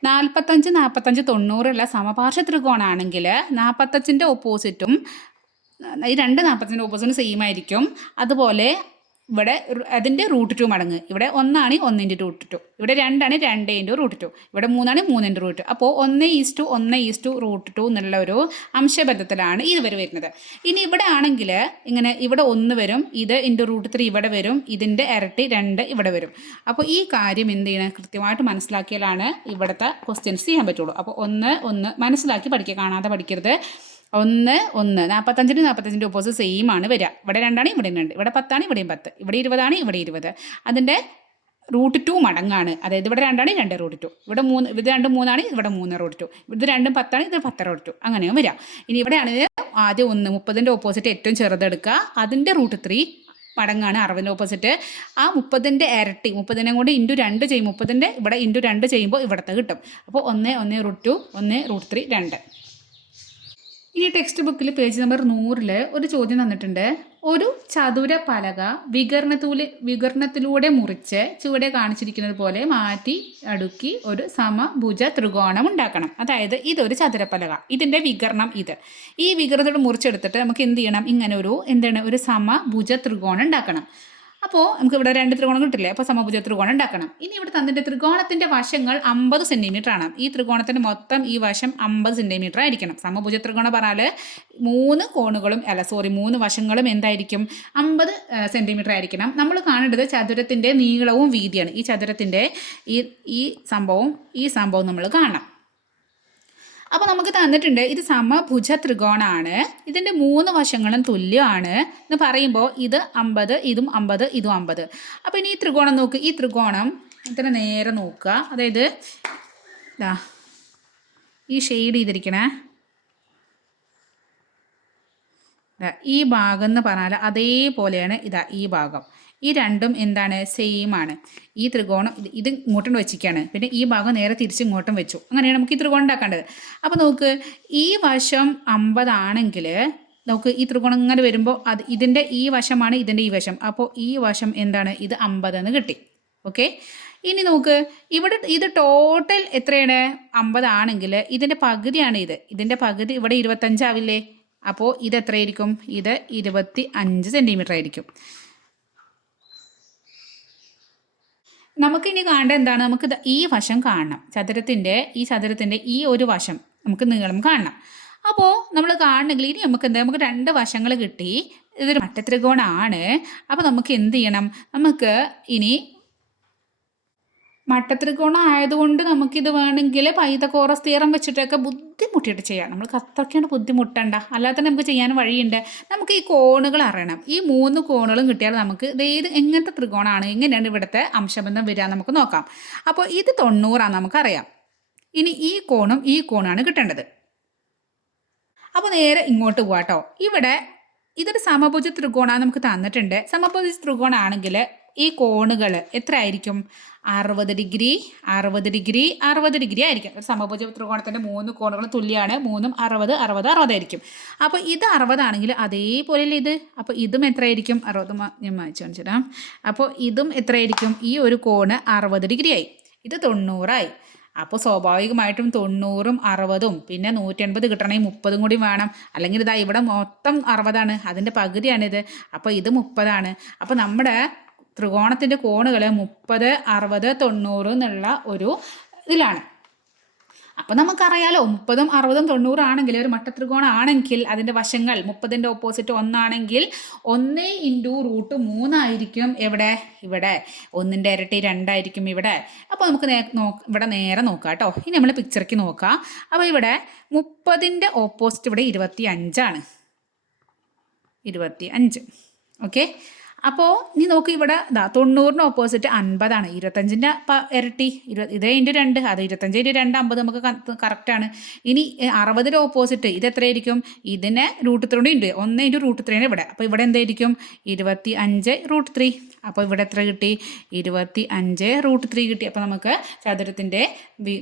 45 45 90 സമപാർശ്വ ത്രികോണമാണെങ്കിൽ 45ൻ്റെ ഓപ്പോസിറ്റും ഈ 2 45ൻ്റെ ഓപ്പോസിറ്റും സെയിം ആയിരിക്കും. അതുപോലെ ഇവിടെ അതിൻ്റെ √2 മടങ്ങ്. ഇവിടെ 1 ആണ് 1 × √2, ഇവിടെ 2 ആണ് 2 × √2, ഇവിടെ 3 ആണ് 3 × √2. അപ്പോൾ 1:1:√2 എന്നുള്ള ഒരു അംശബന്ധത്തിലാണ് ഇതുവരെ വരുന്നത്. ഇനി ഇവിടെ ആണെങ്കിൽ ഇങ്ങനെ ഇവിടെ 1 വരും, ഇത് × √3 ഇവിടെ വരും, ഇതിൻ്റെ ഇരട്ടി 2 ഇവിടെ വരും. അപ്പോൾ ഈ കാര്യം എന്ത് ചെയ്യണം? കൃത്യമായിട്ട് മനസ്സിലാക്കിയാലാണ് ഇവിടുത്തെ ക്വസ്റ്റ്യൻസ് ചെയ്യാൻ പറ്റുള്ളൂ. അപ്പോൾ 1 മനസ്സിലാക്കി പഠിക്കുക, കാണാതെ പഠിക്കരുത്. 1 1 45ന് 45ൻ്റെ ഓപ്പോസിറ്റ് സെയിം ആണ് വരിക. ഇവിടെ 2 ആണ്, ഇവിടെ 2, ഇവിടെ 10 ആണ്, ഇവിടെയും 10, ഇവിടെ 20 ആണ്, ഇവിടെ 20. അതിൻ്റെ √2 മടങ്ങാണ്. അതായത് ഇവിടെ 2 ആണ്, 2 √2. ഇവിടെ 3, ഇത് 2 3 ആണ്, ഇവിടെ 3 √2. ഇത് 2 10 ആണ്, ഇത് 10 √2. അങ്ങനെയും വരിക. ഇനി ഇവിടെയാണെങ്കിൽ ആദ്യം 1 30ൻ്റെ ഓപ്പോസിറ്റ് ഏറ്റവും ചെറുതെടുക്കുക, അതിൻ്റെ √3 മടങ്ങാണ് 60ൻ്റെ ഓപ്പോസിറ്റ്. ആ 30ൻ്റെ ഇരട്ടി, 30നെ കൊണ്ട് ഇൻറ്റു 2 ചെയ്യും, 30ൻ്റെ ഇവിടെ ഇൻറ്റു 2 ചെയ്യുമ്പോൾ ഇവിടുത്തെ കിട്ടും. അപ്പോൾ 1 1 √2 1 √3 2. ഇനി ടെക്സ്റ്റ് ബുക്കിൽ പേജ് നമ്പർ 100 ഒരു ചോദ്യം തന്നിട്ടുണ്ട്. ഒരു ചതുര പലക വികരണത്തിലൂടെ മുറിച്ച് ചുവടെ കാണിച്ചിരിക്കുന്നത് പോലെ മാറ്റി അടുക്കി ഒരു സമഭുജ ത്രികോണം ഉണ്ടാക്കണം. അതായത് ഇതൊരു ചതുരപ്പലക, ഇതിൻ്റെ വികരണം ഇത്. ഈ വികരണത്തോട് മുറിച്ചെടുത്തിട്ട് നമുക്ക് എന്ത് ചെയ്യണം, ഇങ്ങനെ ഒരു സമഭുജ ത്രികോണം ഉണ്ടാക്കണം. അപ്പോൾ നമുക്ക് ഇവിടെ 2 ത്രികോണം കിട്ടില്ലേ, അപ്പോൾ സമഭുജ ത്രികോണം ഉണ്ടാക്കണം. ഇനി ഇവിടെ തന്നിട്ട് ത്രികോണത്തിൻ്റെ വശങ്ങൾ 50 സെൻറ്റിമീറ്റർ ആണ്. ഈ ത്രികോണത്തിൻ്റെ മൊത്തം ഈ വശം 50 സെൻറ്റിമീറ്റർ ആയിരിക്കണം. സമഭുജ ത്രികോണം പറഞ്ഞാൽ 3 വശങ്ങളും എന്തായിരിക്കും, 50 സെൻറ്റിമീറ്റർ ആയിരിക്കണം. നമ്മൾ കാണേണ്ടത് ചതുരത്തിൻ്റെ നീളവും വീതിയാണ്. ഈ ചതുരത്തിൻ്റെ ഈ സംഭവം നമ്മൾ കാണണം. അപ്പോൾ നമുക്ക് തന്നിട്ടുണ്ട് ഇത് സമഭുജ ത്രികോണമാണ്, ഇതിൻ്റെ 3 വശങ്ങളും തുല്യമാണ് എന്ന് പറയുമ്പോൾ ഇത് 50, ഇതും 50, ഇതും 50. അപ്പോൾ ഇനി ഈ ത്രികോണം നോക്ക്, ഈ ത്രികോണം ഇത്ര നേരെ നോക്കുക. അതായത് ഈ ഷെയ്ഡ് ചെയ്തിരിക്കണേ ഈ ഭാഗം എന്ന് പറഞ്ഞാൽ അതേപോലെയാണ് ഈ ഭാഗം. ഈ രണ്ടും എന്താണ്, സെയിം ആണ്. ഈ ത്രികോണം ഇത് ഇങ്ങോട്ടും വെച്ചിരിക്കുകയാണ്, പിന്നെ ഈ ഭാഗം നേരെ തിരിച്ച് ഇങ്ങോട്ടും വെച്ചു. അങ്ങനെയാണ് നമുക്ക് ഈ ത്രികോണം ഉണ്ടാക്കേണ്ടത്. അപ്പോൾ നോക്ക്, ഈ വശം 50 ആണെങ്കിൽ നമുക്ക് ഈ ത്രികോണം ഇങ്ങനെ വരുമ്പോൾ ഇതിൻ്റെ ഈ വശമാണ് ഇതിൻ്റെ ഈ വശം. അപ്പോൾ ഈ വശം എന്താണ്, ഇത് 50 എന്ന് കിട്ടി. ഓക്കെ. ഇനി നോക്ക്, ഇവിടെ ഇത് ടോട്ടൽ എത്രയാണ്, 50 ആണെങ്കിൽ ഇതിൻ്റെ പകുതിയാണ് ഇത്. ഇതിൻ്റെ പകുതി ഇവിടെ 25 ആവില്ലേ. അപ്പോൾ ഇത് എത്രയായിരിക്കും, ഇത് 25 സെൻറ്റിമീറ്റർ ആയിരിക്കും. നമുക്കിനി കാണേണ്ടത് എന്താണ്, നമുക്ക് ഈ വശം കാണണം. ചതുരത്തിൻ്റെ ഈ ഒരു വശം നമുക്ക് നീളം കാണണം. അപ്പോൾ നമ്മൾ കാണണമെങ്കിൽ ഇനി നമുക്ക് 2 വശങ്ങൾ കിട്ടി. ഇതൊരു മട്ടത്രികോണമാണ്. അപ്പോൾ നമുക്ക് എന്ത് ചെയ്യണം, നമുക്ക് ഇനി മട്ടത്രികോണം ആയതുകൊണ്ട് നമുക്കിത് വേണമെങ്കിൽ പൈതഗോറസ് തിയറം വെച്ചിട്ടൊക്കെ ബുദ്ധിമുട്ടിയിട്ട് ചെയ്യാം. നമ്മൾക്ക് അത്രയ്ക്കാണ് ബുദ്ധിമുട്ടണ്ട, അല്ലാതെ തന്നെ നമുക്ക് ചെയ്യാൻ വഴിയുണ്ട്. നമുക്ക് ഈ കോണുകൾ അറിയണം. ഈ 3 കോണുകളും കിട്ടിയാൽ നമുക്ക് ഇത് എങ്ങനത്തെ ത്രികോണമാണ്, എങ്ങനെയാണ് ഇവിടുത്തെ അംശബന്ധം വരിക നമുക്ക് നോക്കാം. അപ്പോൾ ഇത് 90 നമുക്കറിയാം. ഇനി ഈ കോണാണ് കിട്ടേണ്ടത്. അപ്പോൾ നേരെ ഇങ്ങോട്ട് പോവാട്ടോ. ഇവിടെ ഇതൊരു സമഭുജ ത്രികോണമാണ് നമുക്ക് തന്നിട്ടുണ്ട്. സമഭുജ ത്രികോണമാണെങ്കിൽ ഈ കോണുകൾ എത്ര ആയിരിക്കും, 60 ഡിഗ്രി 60 ഡിഗ്രി 60 ഡിഗ്രി ആയിരിക്കും. ഒരു സമഭുജ ത്രികോണത്തിൻ്റെ 3 കോണുകൾ തുല്യമാണ്. 3ഉം 60 60 60 ആയിരിക്കും. അപ്പോൾ ഇത് 60 ആണെങ്കിൽ അതേപോലെയല്ലേ ഇത്. അപ്പോൾ ഇതും എത്രയായിരിക്കും, 60 ഞാൻ വായിച്ചു കാണിച്ചിടാം. അപ്പോൾ ഇതും എത്രയായിരിക്കും, ഈ ഒരു കോണ് 60 ഡിഗ്രി ആയി, ഇത് 90 ആയി. അപ്പോൾ സ്വാഭാവികമായിട്ടും 90ഉം 60ഉം പിന്നെ 180 കിട്ടണമെങ്കിൽ 30ഉം കൂടി വേണം. അല്ലെങ്കിൽ ഇവിടെ മൊത്തം 60ആണ്, അതിൻ്റെ പകുതിയാണിത്. അപ്പോൾ ഇത് 30ആണ്. അപ്പോൾ നമ്മുടെ ത്രികോണത്തിൻ്റെ കോണുകൾ 30 60 90 എന്നുള്ള ഒരു ഇതിലാണ്. അപ്പോൾ നമുക്കറിയാലോ 30ഉം 60ഉം 90 ആണെങ്കിൽ ഒരു മട്ടത്രികോണം ആണെങ്കിൽ അതിൻ്റെ വശങ്ങൾ 30ൻ്റെ ഓപ്പോസിറ്റ് 1 ആണെങ്കിൽ 1 × √3 ആയിരിക്കും ഇവിടെ. 1ൻ്റെ ഇരട്ടി 2 ആയിരിക്കും ഇവിടെ. അപ്പോൾ നമുക്ക് ഇവിടെ നേരെ നോക്കാം കേട്ടോ. ഇനി നമ്മൾ പിക്ചറിക്ക് നോക്കാം. അപ്പോൾ ഇവിടെ 30ൻ്റെ ഓപ്പോസിറ്റ് ഇവിടെ 25 ആണ്. 25. ഓക്കെ. അപ്പോൾ ഇനി നോക്ക്, ഇവിടെ 90ൻ്റെ ഓപ്പോസിറ്റ് 50 ആണ്. 25ൻ്റെ ഇരട്ടി ഇത് × 2, അത് 25 × 2 50 നമുക്ക് കറക്റ്റാണ്. ഇനി 60ൻ്റെ ഓപ്പോസിറ്റ് ഇത് എത്രയായിരിക്കും, ഇതിനെ √3 ഉണ്ട്. 1 × √3 ആണ് ഇവിടെ. അപ്പോൾ ഇവിടെ എന്തായിരിക്കും, 25 √3. അപ്പോൾ ഇവിടെ എത്ര കിട്ടി, 25 √3 കിട്ടി. അപ്പോൾ നമുക്ക് ചതുരത്തിൻ്റെ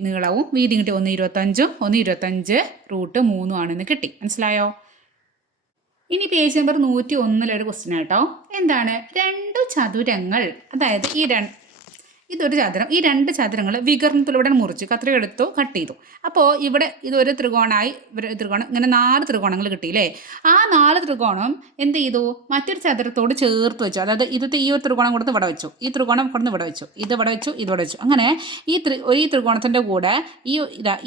നീളവും വീതിയും കിട്ടി. 1 25ഉം 1 25 √3 ആണെന്ന് കിട്ടി. മനസ്സിലായോ? ഇനി പേജ് നമ്പർ 101 ക്വസ്റ്റ്യൻ കേട്ടോ. എന്താണ്, 2 ചതുരങ്ങൾ, അതായത് ഇതൊരു ചതുരം, ഈ 2 ചതുരങ്ങൾ വികരണത്തിലൂടെ മുറിച്ചു, കത്രിക കട്ട് ചെയ്തു. അപ്പോൾ ഇവിടെ ഇതൊരു ത്രികോണമായി, ത്രികോണം ഇങ്ങനെ 4 ത്രികോണങ്ങൾ കിട്ടിയില്ലേ. ആ 4 ത്രികോണം എന്ത് ചെയ്തു, മറ്റൊരു ചതുരത്തോട് ചേർത്ത് വെച്ചു. അതായത് ഈ ഒരു ത്രികോണം കൊടുത്ത് ഇവിടെ വെച്ചു, ഈ ത്രികോണം കൊടുത്ത് ഇവിടെ വെച്ചു, ഇത് ഇവിടെ വെച്ചു, ഇത് ഇവിടെ വെച്ചു. അങ്ങനെ ഈ ത്രികോണത്തിൻ്റെ കൂടെ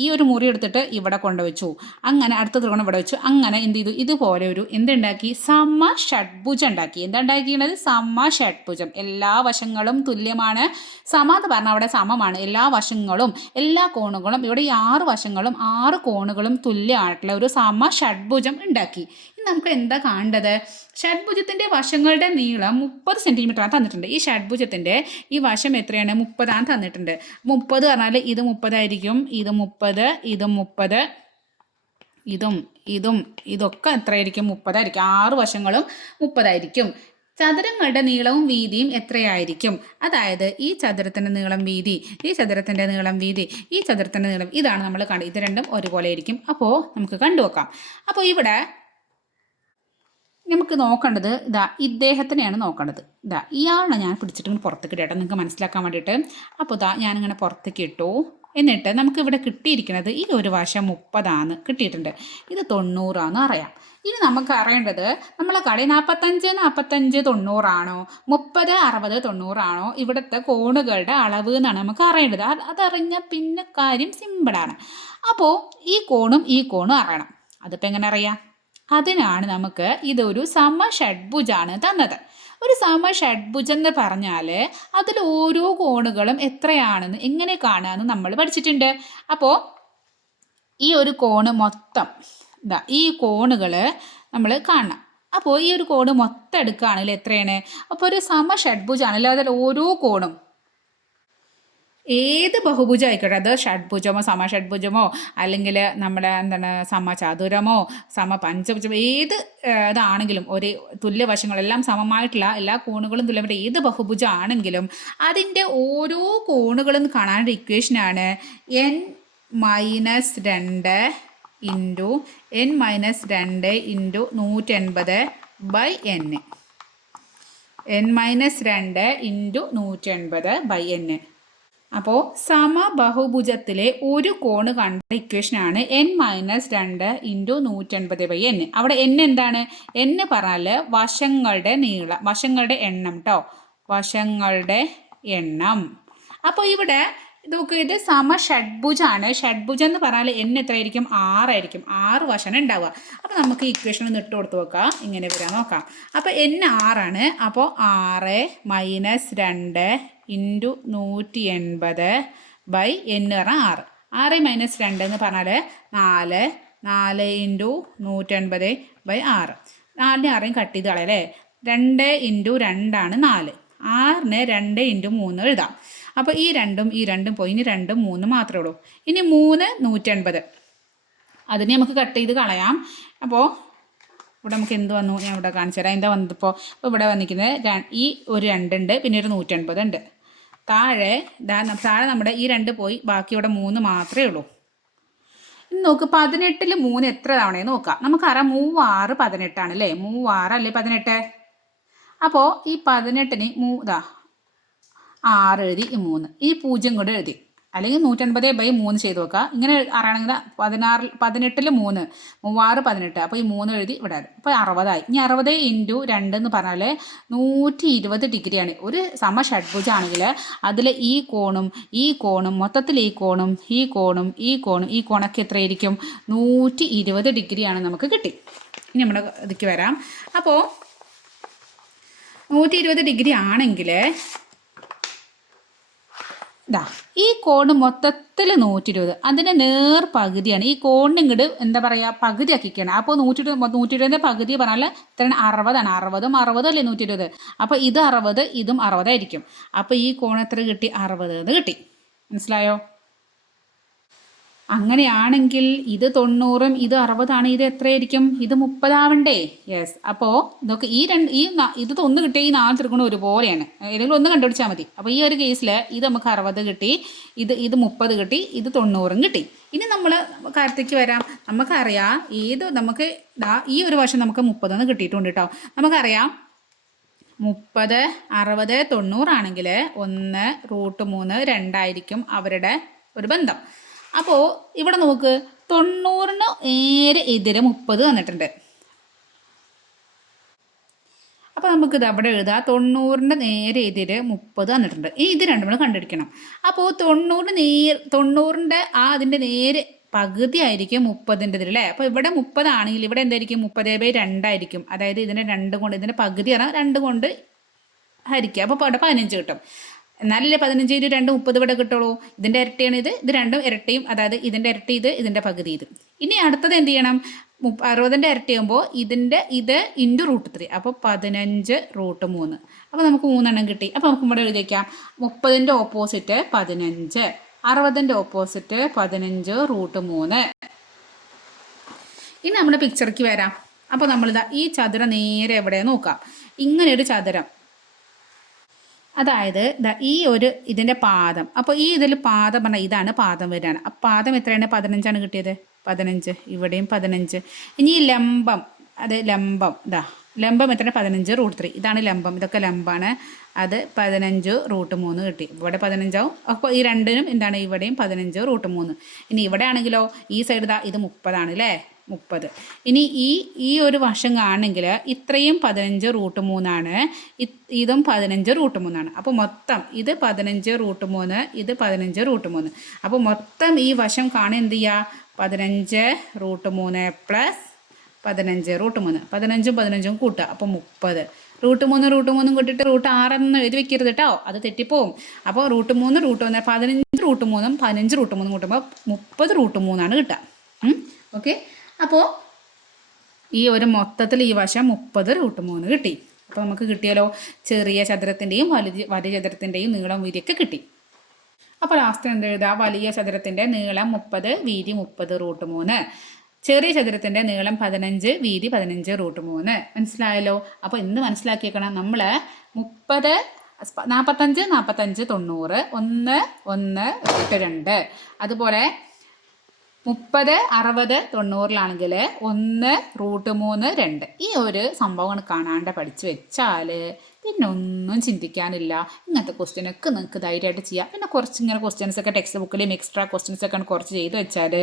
ഈ ഒരു മുറി എടുത്തിട്ട് ഇവിടെ കൊണ്ടുവച്ചു. അങ്ങനെ അടുത്ത ത്രികോണം ഇവിടെ വെച്ചു. അങ്ങനെ എന്ത് ചെയ്തു, ഇതുപോലെ ഒരു എന്തുണ്ടാക്കി, സമഷഡ്ഭുജം ഉണ്ടാക്കി. എന്താ ഉണ്ടാക്കിയത്, സമഷഡ്ഭുജം. എല്ലാ വശങ്ങളും തുല്യമാണ്, സമ എന്ന് പറഞ്ഞാൽ അവിടെ സമമാണ്, എല്ലാ വശങ്ങളും എല്ലാ കോണുകളും. ഇവിടെ ഈ 6 വശങ്ങളും 6 കോണുകളും തുല്യമായിട്ടുള്ള ഒരു സമ ഷഡ്ഭുജം ഉണ്ടാക്കി. ഇനി നമുക്ക് എന്താ കാണേണ്ടത്? ഷഡ്ഭുജത്തിൻ്റെ വശങ്ങളുടെ നീളം 30 സെൻറ്റിമീറ്ററാണ് തന്നിട്ടുണ്ട്. ഈ ഷഡ്ഭുജത്തിൻ്റെ ഈ വശം എത്രയാണ്? 30 തന്നിട്ടുണ്ട്. 30 പറഞ്ഞാൽ ഇത് 30 ആയിരിക്കും, ഇത് 30, ഇതും 30, ഇതൊക്കെ എത്രയായിരിക്കും? 30 ആയിരിക്കും. 6 വശങ്ങളും 30 ആയിരിക്കും. ചതുരങ്ങളുടെ നീളവും വീതിയും എത്രയായിരിക്കും? അതായത് ഈ ചതുരത്തിൻ്റെ നീളം വീതി, ഈ ചതുരത്തിൻ്റെ നീളം വീതി, ഈ ചതുരത്തിൻ്റെ നീളം, ഇതാണ് നമ്മൾ കണ്ടത്. ഇത് രണ്ടും ഒരുപോലെ ആയിരിക്കും. അപ്പോൾ നമുക്ക് കണ്ടുവെക്കാം. അപ്പോൾ ഇവിടെ നമുക്ക് നോക്കേണ്ടത് ഇദ്ദേഹത്തിനെയാണ് നോക്കേണ്ടത്. ഇയാളെ ഞാൻ പിടിച്ചിട്ട് പുറത്തേക്ക് ഇടട്ടെ, നിങ്ങൾക്ക് മനസ്സിലാക്കാൻ വേണ്ടിയിട്ട്. അപ്പോൾ ഞാനിങ്ങനെ പുറത്തേക്ക് ഇട്ടു. എന്നിട്ട് നമുക്ക് ഇവിടെ കിട്ടിയിരിക്കുന്നത് ഈ ഒരു വശം 30 കിട്ടിയിട്ടുണ്ട്, ഇത് 90 അറിയാം. ഇനി നമുക്ക് അറിയേണ്ടത് നമ്മളെ കടയിൽ 45, 45, 90 ആണോ, 30, 60, 90 ആണോ ഇവിടുത്തെ കോണുകളുടെ അളവ് എന്നാണ് നമുക്ക് അറിയേണ്ടത്. അതറിഞ്ഞാൽ പിന്നെ കാര്യം സിമ്പിളാണ്. അപ്പോൾ ഈ കോണും ഈ കോണും അറിയണം. അതിപ്പോൾ എങ്ങനെ അറിയാം? അതിനാണ് നമുക്ക് ഇതൊരു സമഷഡ്ഭുജാണ് തന്നത്. ഒരു സമഷഡ്ഭുജം എന്ന് പറഞ്ഞാൽ അതിൽ ഓരോ കോണുകളും എത്രയാണെന്ന് എങ്ങനെ കാണുകയെന്ന് നമ്മൾ പഠിച്ചിട്ടുണ്ട്. അപ്പോൾ ഈ ഒരു കോണ് മൊത്തം ഈ കോണുകൾ നമ്മൾ കാണണം. അപ്പോൾ ഈ ഒരു കോണ് മൊത്തം എടുക്കുകയാണെങ്കിൽ എത്രയാണ്? അപ്പോൾ ഒരു സമഷഡ്ഭുജാണല്ലോ, അതിൽ ഓരോ കോണും ഏത് ബഹുഭുജം ആയിക്കോട്ടെ, അത് ഷഡ്ഭുജമോ സമഷഡ്ഭുജമോ അല്ലെങ്കിൽ നമ്മുടെ സമചതുരമോ സമപഞ്ചഭുജമോ ഏത് ഇതാണെങ്കിലും ഒരേ തുല്യവശങ്ങളെല്ലാം സമമായിട്ടുള്ള എല്ലാ കോണുകളും തുല്യമായിട്ട് ഏത് ബഹുഭുജം ആണെങ്കിലും അതിൻ്റെ ഓരോ കോണുകളും കാണാനുള്ള ഇക്വേഷനാണ് n-2 into n-2 into 180/n. n-2 into 180/n. അപ്പോൾ സമബഹുഭുജത്തിലെ ഒരു കോണ് കണ്ട ഇക്വേഷനാണ് n-2 ഇൻറ്റു 180/n. അവിടെ n എന്താണ്? n പറഞ്ഞാൽ വശങ്ങളുടെ നീളം, വശങ്ങളുടെ എണ്ണം കേട്ടോ, വശങ്ങളുടെ എണ്ണം. അപ്പോൾ ഇവിടെ നോക്ക്, ഇത് സമഷഡ്ഭുജാണ്. ഷഡ്ഭുജം എന്ന് പറഞ്ഞാൽ n എത്രയായിരിക്കും? 6 ആയിരിക്കും. 6 വശമാണ് ഉണ്ടാവുക. അപ്പോൾ നമുക്ക് ഇക്വേഷൻ ഒന്ന് ഇട്ട് കൊടുത്ത് നോക്കാം, ഇങ്ങനെ വരാൻ നോക്കാം. അപ്പോൾ n 6 അപ്പോൾ 6-2 ഇൻറ്റു 180/n പറഞ്ഞാൽ 6. 6 - 2 എന്ന് പറഞ്ഞാൽ 4. 4 ഇൻറ്റു 180/6. 4 6 കട്ട് ചെയ്ത് കളയല്ലേ. 2 ഇൻറ്റു 2 ആണ് 4. 6-നെ 2 ഇൻറ്റു 3 എഴുതാം. അപ്പോൾ ഈ രണ്ടും പോയി, ഇനി 2ഉം 3 മാത്രമേ ഉള്ളൂ. ഇനി 3 180, അതിനെ നമുക്ക് കട്ട് ചെയ്ത് കളയാം. അപ്പോൾ ഇവിടെ നമുക്ക് എന്ത് വന്നു? ഞാൻ ഇവിടെ കാണിച്ചു തരാം എന്താ വന്നതിപ്പോൾ. ഇപ്പോൾ ഇവിടെ വന്നിരിക്കുന്നത് ഈ ഒരു 2 ഉണ്ട്, പിന്നെ ഒരു 180 ഉണ്ട്. താഴെ നമ്മുടെ ഈ 2 പോയി, ബാക്കി ഇവിടെ 3 മാത്രമേ ഉള്ളൂ. ഇനി നോക്ക്, 18-ൽ 3 എത്ര തവണയെന്ന് നോക്കാം. നമുക്കറിയാം 3 6 18 ആണ് അല്ലേ, 3 6 അല്ലേ 18. അപ്പോൾ ഈ 18-ന് 6 എഴുതി, ഈ 3 ഈ 0 കൂടെ എഴുതി, അല്ലെങ്കിൽ 180/3 ചെയ്ത് നോക്കുക. ഇങ്ങനെ അറിയണമെങ്കിൽ 18-ൽ 3 3 6 18, അപ്പോൾ ഈ 3 എഴുതി ഇവിടെ. അപ്പോൾ 60 ആയി. ഇനി 60 ഇൻറ്റു 2 എന്ന് പറഞ്ഞാൽ 120 ഡിഗ്രിയാണ്. ഒരു സമഷഡ്ഭുജാണെങ്കിൽ അതിൽ ഈ കോണും ഈ കോണും മൊത്തത്തിൽ ഈ കോണും ഈ കോണും ഈ കോണും ഈ കോണൊക്കെ എത്രയായിരിക്കും? 120 ഡിഗ്രിയാണ് നമുക്ക് കിട്ടി. ഇനി നമ്മുടെ ഇതിലേക്ക് വരാം. അപ്പോൾ 120 ഡിഗ്രി ആണെങ്കിൽ ഈ കോണ് മൊത്തത്തിൽ 120, അതിൻ്റെ നേർ പകുതിയാണ്. ഈ കോണിന് ഇങ്ങോട്ട് എന്താ പറയുക, പകുതി ആക്കിക്കണം. അപ്പോൾ 120 പകുതി പറഞ്ഞാൽ എത്രയാണ്? 60 ആണ്. 60ഉം 60 അല്ലേ 120. അപ്പോൾ ഇത് 60, ഇതും 60 ആയിരിക്കും. അപ്പോൾ ഈ കോൺ എത്ര കിട്ടി? 60 എന്ന് കിട്ടി. മനസ്സിലായോ? അങ്ങനെയാണെങ്കിൽ ഇത് 90ഉം ഇത് 60ആണ്. ഇത് എത്രയായിരിക്കും? ഇത് 30 ആവണ്ടേ? യെസ്. അപ്പോൾ ഇതൊക്കെ ഇത് 1 കിട്ടിയ ഈ 4 ത്രികോണം ഒരുപോലെയാണ്. ഏതെങ്കിലും ഒന്ന് കണ്ടുപിടിച്ചാൽ മതി. അപ്പോൾ ഈ ഒരു കേസിൽ ഇത് നമുക്ക് 60 കിട്ടി, ഇത് 30 കിട്ടി, ഇത് 90ഉം കിട്ടി. ഇനി നമ്മൾ കാര്യത്തേക്ക് വരാം. നമുക്കറിയാം നമുക്ക് ഈ ഒരു വശം നമുക്ക് 30 കിട്ടിയിട്ടുണ്ട് കേട്ടോ. നമുക്കറിയാം 30, 60, 90 ആണെങ്കിൽ 1√3 2 ആയിരിക്കും അവരുടെ ഒരു ബന്ധം. അപ്പോൾ ഇവിടെ നോക്ക്, 90-ന് നേരെ എതിരെ 30 തന്നിട്ടുണ്ട്. അപ്പോൾ നമുക്കിത് അവിടെ എഴുതാം, 90-ൻ്റെ നേരെ എതിരെ 30 തന്നിട്ടുണ്ട്. ഇത് രണ്ടും നമ്മൾ കണ്ടുപിടിക്കണം. അപ്പോൾ 90-ൻ്റെ അതിൻ്റെ നേരെ പകുതി ആയിരിക്കും 30-ൻ്റെ ഇതിൽ അല്ലേ. അപ്പോൾ ഇവിടെ 30 ആണെങ്കിൽ ഇവിടെ എന്തായിരിക്കും? 30/2 ആയിരിക്കും. അതായത് ഇതിൻ്റെ 2 കൊണ്ട്, ഇതിൻ്റെ പകുതി പറഞ്ഞാൽ 2 കൊണ്ട് ഹരിക്കുക. അപ്പോൾ അവിടെ 15 കിട്ടും. എന്നാലല്ലേ 15 × 2 30 ഇവിടെ കിട്ടുള്ളൂ. ഇതിൻ്റെ ഇരട്ടിയാണ് ഇത് രണ്ടും ഇരട്ടിയും, അതായത് ഇതിൻ്റെ ഇരട്ടി ഇതിൻ്റെ പകുതി ഇത്. ഇനി അടുത്തത് എന്ത് ചെയ്യണം? 60ൻ്റെ ഇരട്ടിയാകുമ്പോൾ ഇത് ഇൻറ്റു √3, അപ്പോൾ 15√3. അപ്പോൾ നമുക്ക് 3 കിട്ടി. അപ്പോൾ നമുക്ക് ഇവിടെ എഴുതി വയ്ക്കാം 30ൻ്റെ ഓപ്പോസിറ്റ് 15, 60ൻ്റെ ഓപ്പോസിറ്റ് 15√3. ഇനി നമ്മൾ പിക്ചറിക്ക് വരാം. അപ്പോൾ നമ്മളിതാ ഈ ചതുരം നേരെ എവിടെ നോക്കാം. ഇങ്ങനെ ഒരു ചതുരം, അതായത് ഈ ഇതിൻ്റെ പാദം. അപ്പോൾ ഈ ഇതിൽ പാദം പറഞ്ഞാൽ ഇതാണ് പാദം വരികയാണ്. ആ പാദം എത്രയാണ്? 15 കിട്ടിയത്. 15, ഇവിടെയും 15. ഇനി ലംബം, അത് ലംബം ലംബം എത്രയാണ്? 15√3. ഇതാണ് ലംബം, ഇതൊക്കെ ലംബമാണ്. അത് 15√3 കിട്ടി. ഇവിടെ 15 ആവും. അപ്പോൾ ഈ രണ്ടിനും എന്താണ്? ഇവിടെയും 15√3. ഇനി ഇവിടെ ആണെങ്കിലോ ഈ സൈഡ് ഇത് 30 അല്ലേ, 30. ഇനി ഈ ഒരു വശം ആണെങ്കിൽ ഇത്രയും 15√3, ഇതും 15√3. അപ്പോൾ മൊത്തം ഇത് 15√3, ഇത് 15√3. അപ്പോൾ മൊത്തം ഈ വശം കാണാൻ എന്ത് ചെയ്യുക? 15√3 പ്ലസ് 15√3. 15ഉം 15ഉം കൂട്ടുക, അപ്പോൾ 30. √3 കൂട്ടിയിട്ട് √6 എഴുതി വെക്കരുത് കേട്ടോ, അത് തെറ്റിപ്പോവും. അപ്പോൾ √3 √1 15√3 15√3 കൂട്ടുമ്പോൾ 30√3 കിട്ടുക. ഓക്കെ, അപ്പോൾ ഈ ഒരു മൊത്തത്തിൽ ഈ വശം 30√3 കിട്ടി. അപ്പോൾ നമുക്ക് കിട്ടിയാലോ ചെറിയ ചതുരത്തിൻ്റെയും വലിയ ചതുരത്തിൻ്റെയും നീളം വീതിയൊക്കെ കിട്ടി. അപ്പോൾ ലാസ്റ്റ് എന്ത് എഴുതുക? വലിയ ചതുരത്തിൻ്റെ നീളം 30, വീതി 30√3. ചെറിയ ചതുരത്തിൻ്റെ നീളം 15, വീതി 15√3. മനസ്സിലായല്ലോ? അപ്പോൾ ഇന്ന് മനസ്സിലാക്കിയേക്കണം, നമ്മൾ 30, 45, 45, 90, 1, 1, 2. അതുപോലെ 30, 60, 90 1√3, 2. ഈ ഒരു സംഭവം കാണാണ്ട് പഠിച്ചു വെച്ചാൽ പിന്നെ ഒന്നും ചിന്തിക്കാനില്ല. ഇങ്ങനത്തെ ക്വസ്റ്റ്യനൊക്കെ നിങ്ങൾക്ക് ധൈര്യമായിട്ട് ചെയ്യാം. പിന്നെ കുറച്ചിങ്ങനെ ക്വസ്റ്റ്യൻസൊക്കെ ടെക്സ്റ്റ് ബുക്കിലും എക്സ്ട്രാ ക്വസ്റ്റ്യൻസൊക്കെ കുറച്ച് ചെയ്ത് വെച്ചാൽ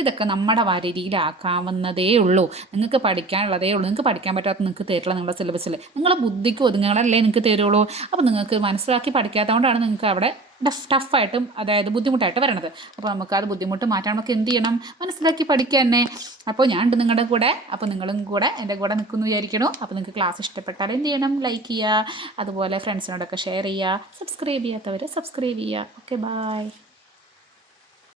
ഇതൊക്കെ നമ്മുടെ രീതിയിലാക്കാവുന്നതേ ഉള്ളൂ. നിങ്ങൾക്ക് പഠിക്കാനുള്ളതേ ഉള്ളൂ. നിങ്ങൾക്ക് പഠിക്കാൻ പറ്റാത്ത നിങ്ങൾക്ക് തരില്ല നിങ്ങളുടെ സിലബസിൽ. നിങ്ങളെ ബുദ്ധിക്ക് ഒതുങ്ങുകളല്ലേ നിങ്ങൾക്ക് തരുള്ളൂ. അപ്പോൾ നിങ്ങൾക്ക് മനസ്സിലാക്കി പഠിക്കാത്തതുകൊണ്ടാണ് നിങ്ങൾക്ക് അവിടെ ടഫായിട്ടും അതായത് ബുദ്ധിമുട്ടായിട്ട് വരണത്. അപ്പോൾ നമുക്ക് അത് ബുദ്ധിമുട്ട് മാറ്റാൻ നമുക്ക് എന്ത് ചെയ്യണം? മനസ്സിലാക്കി പഠിക്കുക തന്നെ. അപ്പോൾ ഞാൻ ഉണ്ട് നിങ്ങളുടെ കൂടെ. അപ്പോൾ നിങ്ങളും കൂടെ എൻ്റെ കൂടെ നിൽക്കുന്നു വിചാരിക്കണോ? അപ്പോൾ നിങ്ങൾക്ക് ക്ലാസ് ഇഷ്ടപ്പെട്ടാൽ എന്ത് ചെയ്യണം? ലൈക്ക് ചെയ്യുക, അതുപോലെ ഫ്രണ്ട്സിനോടൊക്കെ ഷെയർ ചെയ്യുക, സബ്സ്ക്രൈബ് ചെയ്യാത്തവർ സബ്സ്ക്രൈബ് ചെയ്യുക. Okay, by.